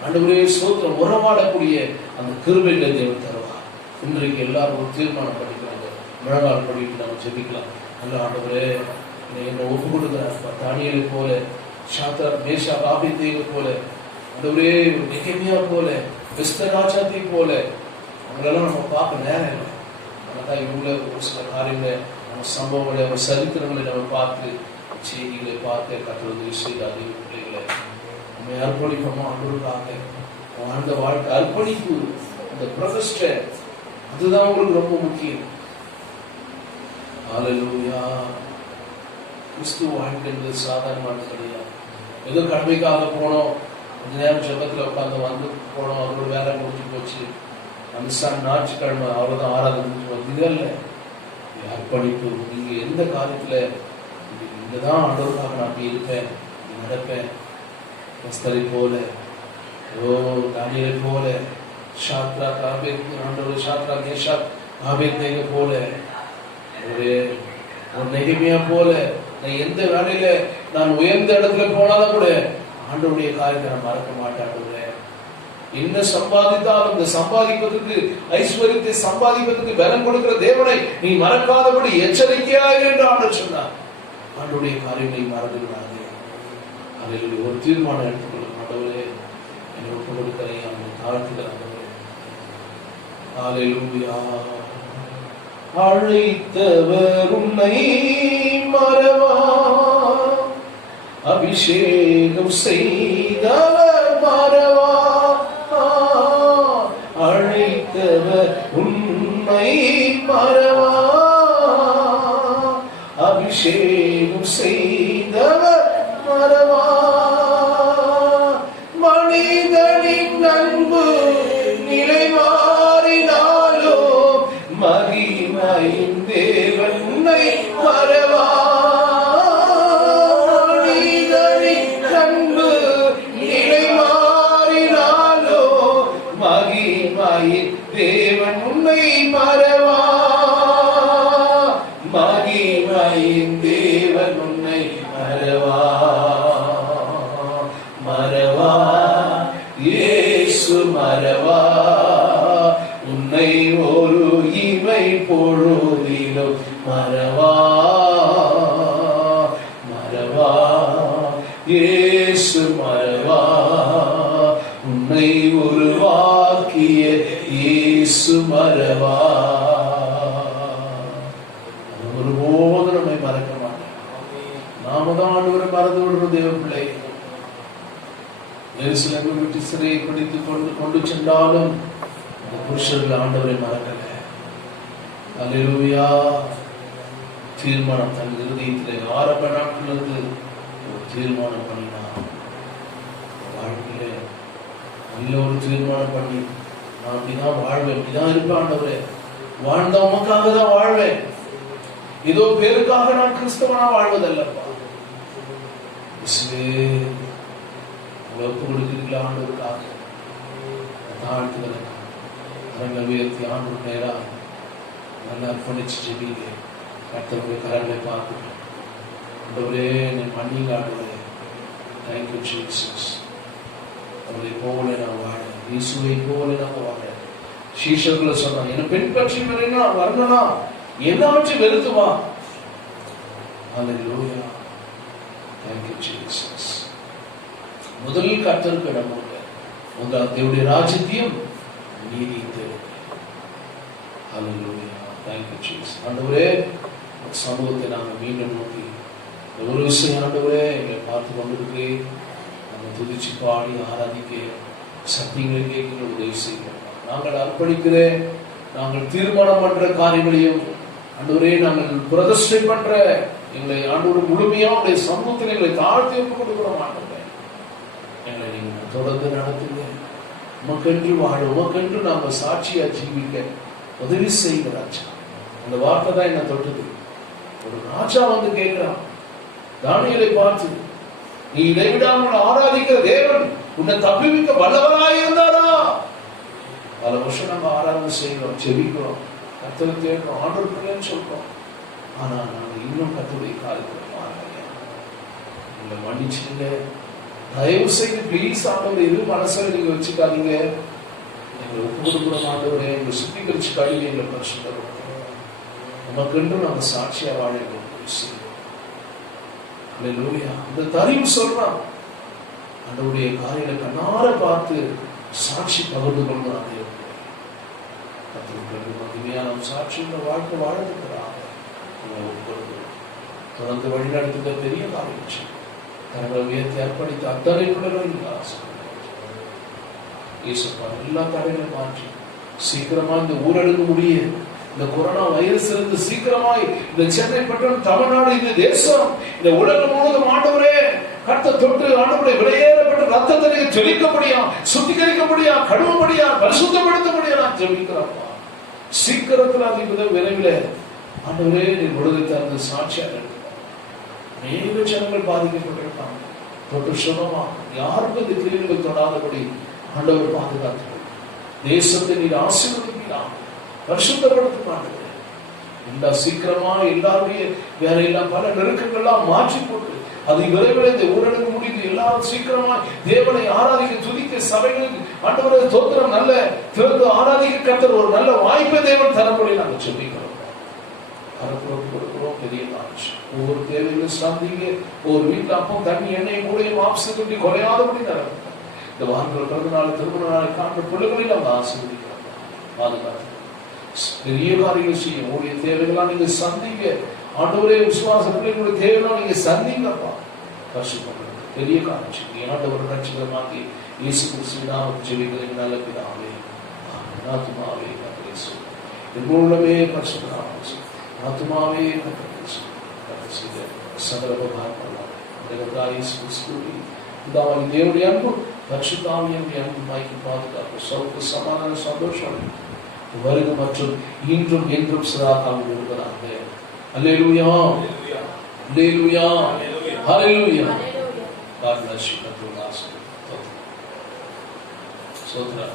ஆண்டவரே ஸ்தோத்திரம் உறவாடக்கூடிய அந்த கிருபைகளை தேவன் தருவார். இன்றைக்கு எல்லாரும் ஒரு தீர்மானம் பண்ணிக்கிறாங்க. முழங்கால் படிட்டு நம்ம ஜெபிக்கலாம். நல்ல ஆண்டவரே என்னை ஒப்பு கொடுக்கிறார். தானியேலை போல, சாத்ராக் மேஷாக் ஆபேத்நேகோ போல, ஆண்டவரே நெகேமியா போல, எஸ்தர் ராஜாத்தி போல அவங்களெல்லாம் நம்ம பார்க்க நேரம் இல்லை. அதனால இவங்கள ஒரு சில காரியங்களை நம்ம சம்பவங்களை நம்ம சரித்திரங்களை நம்ம பார்த்து செய்திகளை பார்த்து கட்டுறது செய்தாது. பிள்ளைகளை நம்ம அர்ப்பணிப்போமா ஆண்டவருக்காக வாழ்ந்த வாழ்க்கை அர்ப்பணிப்பு, அந்த ப்ரொஃபஸ்டர், அதுதான் உங்களுக்கு ரொம்ப முக்கியம். ஹல்லேலூயா. கிறிஸ்துவ வாழ்க்கை என்பது சாதாரணமானது கிடையாது. ஏதோ கடமைக்காக போனோம், கொஞ்ச நேரம் ஜெபத்துல உட்காந்து வந்து போனோம், அதோட வேலை முடிஞ்சு போச்சு, அந்த ஞாயிற்றுக்கிழமை அவ்வளவுதான் ஆராதனை. இதல்ல அர்ப்பணிப்பு. நீங்க எந்த காரியத்துல இங்கதான் ஆண்டவருக்காக நான் அப்படி இருப்பேன், நடப்பேன். எஸ்தரை போல, தானியேலை போல, சாத்ராக் ஆண்டவர் சாத்ராக் மேஷாக் ஆபேத்நேகோ போல, ஒரு நெகேமியா போல நான் எந்த வேலையில நான் உயர்ந்த இடத்துல போனாலும் கூட ஆண்டவருடைய காரியத்தை நான் மறக்க மாட்டேன். என்ன சம்பாதித்தாலும் இந்த சம்பாதிப்பதற்கு, ஐஸ்வர்யத்தை சம்பாதிப்பதற்கு பலம் கொடுக்கிற தேவனை நீ மறக்காதபடி எச்சரிக்கையாக என்று ஆண்டவர் சொன்னார். ஆண்டவருடைய காரியங்களை மறந்துவிடாதே. அதில் ஒரு தீர்மானம் எடுத்துக்கொள்ளும். ஆண்டவரே என்னை ஒப்பு கொடுக்கிறேன், அவனை தாழ்த்துகிறேன். ஹல்லேலூயா. அழைத்தவர் உன்னை மறவா, அபிஷேகம் செய்தவர் மறவா, அழைத்தவர் அபிஷேகம் செய்தவர் மறவா. மனிதனின் அன்பு நிலை மாறினாலோ மகிமையின் தேவன் உன்னை மறவா. மனிதனின் அன்பு நிலை மாறினாலோ மகிமையின் தேவன் உன்னை மறவா. மகிமையின் தேவன் உன்னை மறவா. மறவா இயேசு மறவா. உன்னை ஒரு இமை பொழுதிலும் மறவா. மறவா இயேசு மறவா. உன்னை உருவாக்கிய இயேசு மறவா. ஒருபோது நம்மை மறக்க மாட்டேன். நாம தான் ஆண்டவரை மறந்து விடுற தேவ பிள்ளை. எருசலேமை விட்டு சிறையை பிடித்து கொண்டு சென்றாலும் அந்த புருஷர்கள் ஆண்டவரை மறக்கல. அல்லேலூயா. தீர்மானம் தன் இருதயத்திலே ஆரம்ப நாட்களிலிருந்து ஒரு தீர்மானம் பண்ணினான். வாழ்க்கையில நல்ல ஒரு தீர்மானம் பண்ணி நான் அப்படிதான் வாழ்வேன், இப்படிதான் இருப்பேன் ஆண்டவரே, வாழ்ந்த உமக்காக தான் வாழ்வேன், ஏதோ பேருக்காக நான் கிறிஸ்தவனா வாழ்வதல்லப்பா. ஒப்பு கொடுக்கிறீங்களா ஆண்டவருக்காக? தாழ்த்துதல் கரங்களை உயர்த்தி ஆண்டு நேரா நல்லா அர்ப்பணிச்சு ஜெபிங்க. கர்த்தருடைய கரங்களை பார்க்கணும். ஆண்டவரே என்னை மன்னிங்க ஆண்டவரே. Thank you Jesus. அவரை போல நான் வாழ, இயேசுவை போல நான் வாழ. சீஷர்களை சொன்னான், என்னை பின்பற்றி வரணும்னா எல்லாவற்றையும் வெறுத்துவா. அல்லேலூயா. Thank you Jesus. முதல் கர்த்தருக்கு இடம் கொடுங்க. முதல் தேவனுடைய ராஜ்யத்தையும் நீதியும் தேவை. அல்லேலூயா. Thank you Jesus. ஆண்டவரே சமூகத்தை நாங்கள் மீண்டும் நோக்கி ஒரு விஷயம் ஆண்டவரே எங்களை பார்த்து கொண்டிருக்கிறேன். நாங்கள் துதிச்சு பாடி ஆராதிக்க சத்தியங்களை கேட்கிற உதவி செய்கிறோம். நாங்கள் அர்ப்பணிக்கிறேன். நாங்கள் தீர்மானம் பண்ற காரியங்களையும் ஆண்டவரே நாங்கள் பிரதிஷ்டை பண்ற எங்களை ஆண்டவர் முழுமையா உடைய சமூகத்தில் எங்களை தாழ்த்தி ஒப்புக் கொடுக்கிறோம். ஆண்டவரே எங்களை நீங்கள் தொடர்ந்து நடத்துங்க. உமக்கென்று வாழ, உமக்கென்று நாம சாட்சியா ஜீவிக்க உதவி செய்கிற ராஜா. அந்த வார்த்தை தான் என்ன தொட்டது. ஒரு ராஜா வந்து கேட்கிறான் தானியேலை பார்த்து, நீ இடைவிடாமல் ஆராதிக்கிற தேவன் உன்னை தப்பிவிக்க வல்லவராய் இருந்தாரா? பல வருஷம் நம்ம ஆராதனை செய்கிறோம், செபிக்கிறோம், கர்த்தரை தேடுறோம், ஆண்டவருக்குள்ளேன்னு சொல்றோம். ஆனா நாங்க இன்னும் கர்த்தருடைய காரியத்தை மாறலையா? உங்களை மன்னிச்சுங்க. தயவு செய்து ப்ளீஸ் ஆண்டவர் எதுவும் மனசுல நீங்க வச்சுக்காதீங்க. எங்களை ஒப்பு கொடுக்குறோம் ஆண்டவரே. எங்களை சுத்திகரிச்சு கழுவி எங்களை பரிசுத்தம் நமக்கென்று நாங்க சாட்சியா வாழ செய்வோம். அல்லேலூயா. இந்த தரிவு சொல்றான் ஆண்டவருடைய காரியங்களை கண்ணார பார்த்து சாட்சி பகிர்ந்து கொள்கிறான். மகிமையான சாட்சியுள்ள வாழ்க்கை வாழ்ந்துக்கிறாங்க. தொடர்ந்து வழிநடத்துகிற பெரிய காரியம் தங்களை உயர்த்தி அர்ப்பணித்து அத்தனை பிள்ளைகளும் எல்லா தடைகளையும் மாற்றி சீக்கிரமா இந்த ஊரடங்கு முடிய, இந்த கொரோனா வைரஸ் இருந்து சீக்கிரமாய் இந்த சென்னை பட்டணம், தமிழ்நாடு, இந்த தேசம், இந்த உலகம் முழுவதும் ஆண்டவரே கர்த்தர் தொட்டு ஆண்டவரே விலையேறப்பட்ட ரத்தத்தை தெளிக்க முடியும், சுத்திகரிக்க முடியும், கழுவ முடியும், பரிசுத்தப்படுத்த முடியும். நான் ஜெபிக்கிறப்பா சீக்கிரத்தில் அது விரைவில் ஆண்டவரே நீ உலகத்தை அந்த சாட்சியாக இருக்கிறோம். அநேக ஜனங்கள் பாதிக்கப்பட்டிருக்காங்க. தொட்டு சுகமா யாருக்கும் இந்த கிருமிகள் தொடாதபடி ஆண்டவர் பாதுகாத்து தேசத்தை நீர் ஆசீர்வதிக்கிறார், பரிசுத்தப்படுத்துகிறாங்க. எல்லா சீக்கிரமா எல்லாருடைய வேற எல்லாம் பல நெருக்கங்கள்லாம் மாற்றி போட்டு அது விரைவில் இந்த ஊரடங்கு முடிந்து எல்லாரும் சீக்கிரமா தேவனை ஆராதிக்க துதிக்க சபைகளுக்கு ஆண்டவரே தோத்திரம் நல்ல திறந்து ஆராதிக்க கர்த்தர் ஒரு நல்ல வாய்ப்பை தேவன் தரப்படி நாங்கள் சொல்லிக்கிறோம். கரப்புறம் கொடுக்கிறோம். பெரிய காட்சி ஒவ்வொரு தேவையிலும் சந்திங்க. ஒரு வீட்டில் அப்போ தண்ணி எண்ணெய் கூட மாம்சம் கட்டி குறையாதபடி நடக்கும். இந்த வாரங்கள் பிறந்த நாள் திருமண நாளை காண்ற பிள்ளைகளை நம்ம ஆசீர்வதிக்கிறோம். பாதுகாத்து பெரிய காரியங்கள் செய்யும். உங்களுடைய தேவைகளாம் நீங்க சந்திங்க. ஆண்டவரே விசுவாச பிள்ளைகளுடைய தேவையெல்லாம் நீங்க சந்திங்கப்பா. பரிசுத்தப்படுங்க. பெரிய காட்சி ஆண்டவர் ரட்சிகரமாக்கி இயேசு கிறிஸ்துவின் நாமத்தில் ஜெபிக்கிறேன் நல்ல பிதாவே. ஆத்துமாவே கர்த்தரே எங்களுள்ளமே பரிசுத்தராக ஆத்துமாவே கர்த்தரே கருத்து செய்த சகல உபகாரம் பண்ணலாம். தேவனுடைய அன்பு பரிசுத்தாவியினுடைய அன்பு மாய்க்கு பாதுகாப்பு சௌக்கு சமாதான சந்தோஷம் வருக மற்றும் இன்றும் என்றும் சிறாக்காமல் இருப்பதாக. அல்லேலூயா, அல்லேலூயா, அல்லேலூயா. God bless you. சோத்ரா.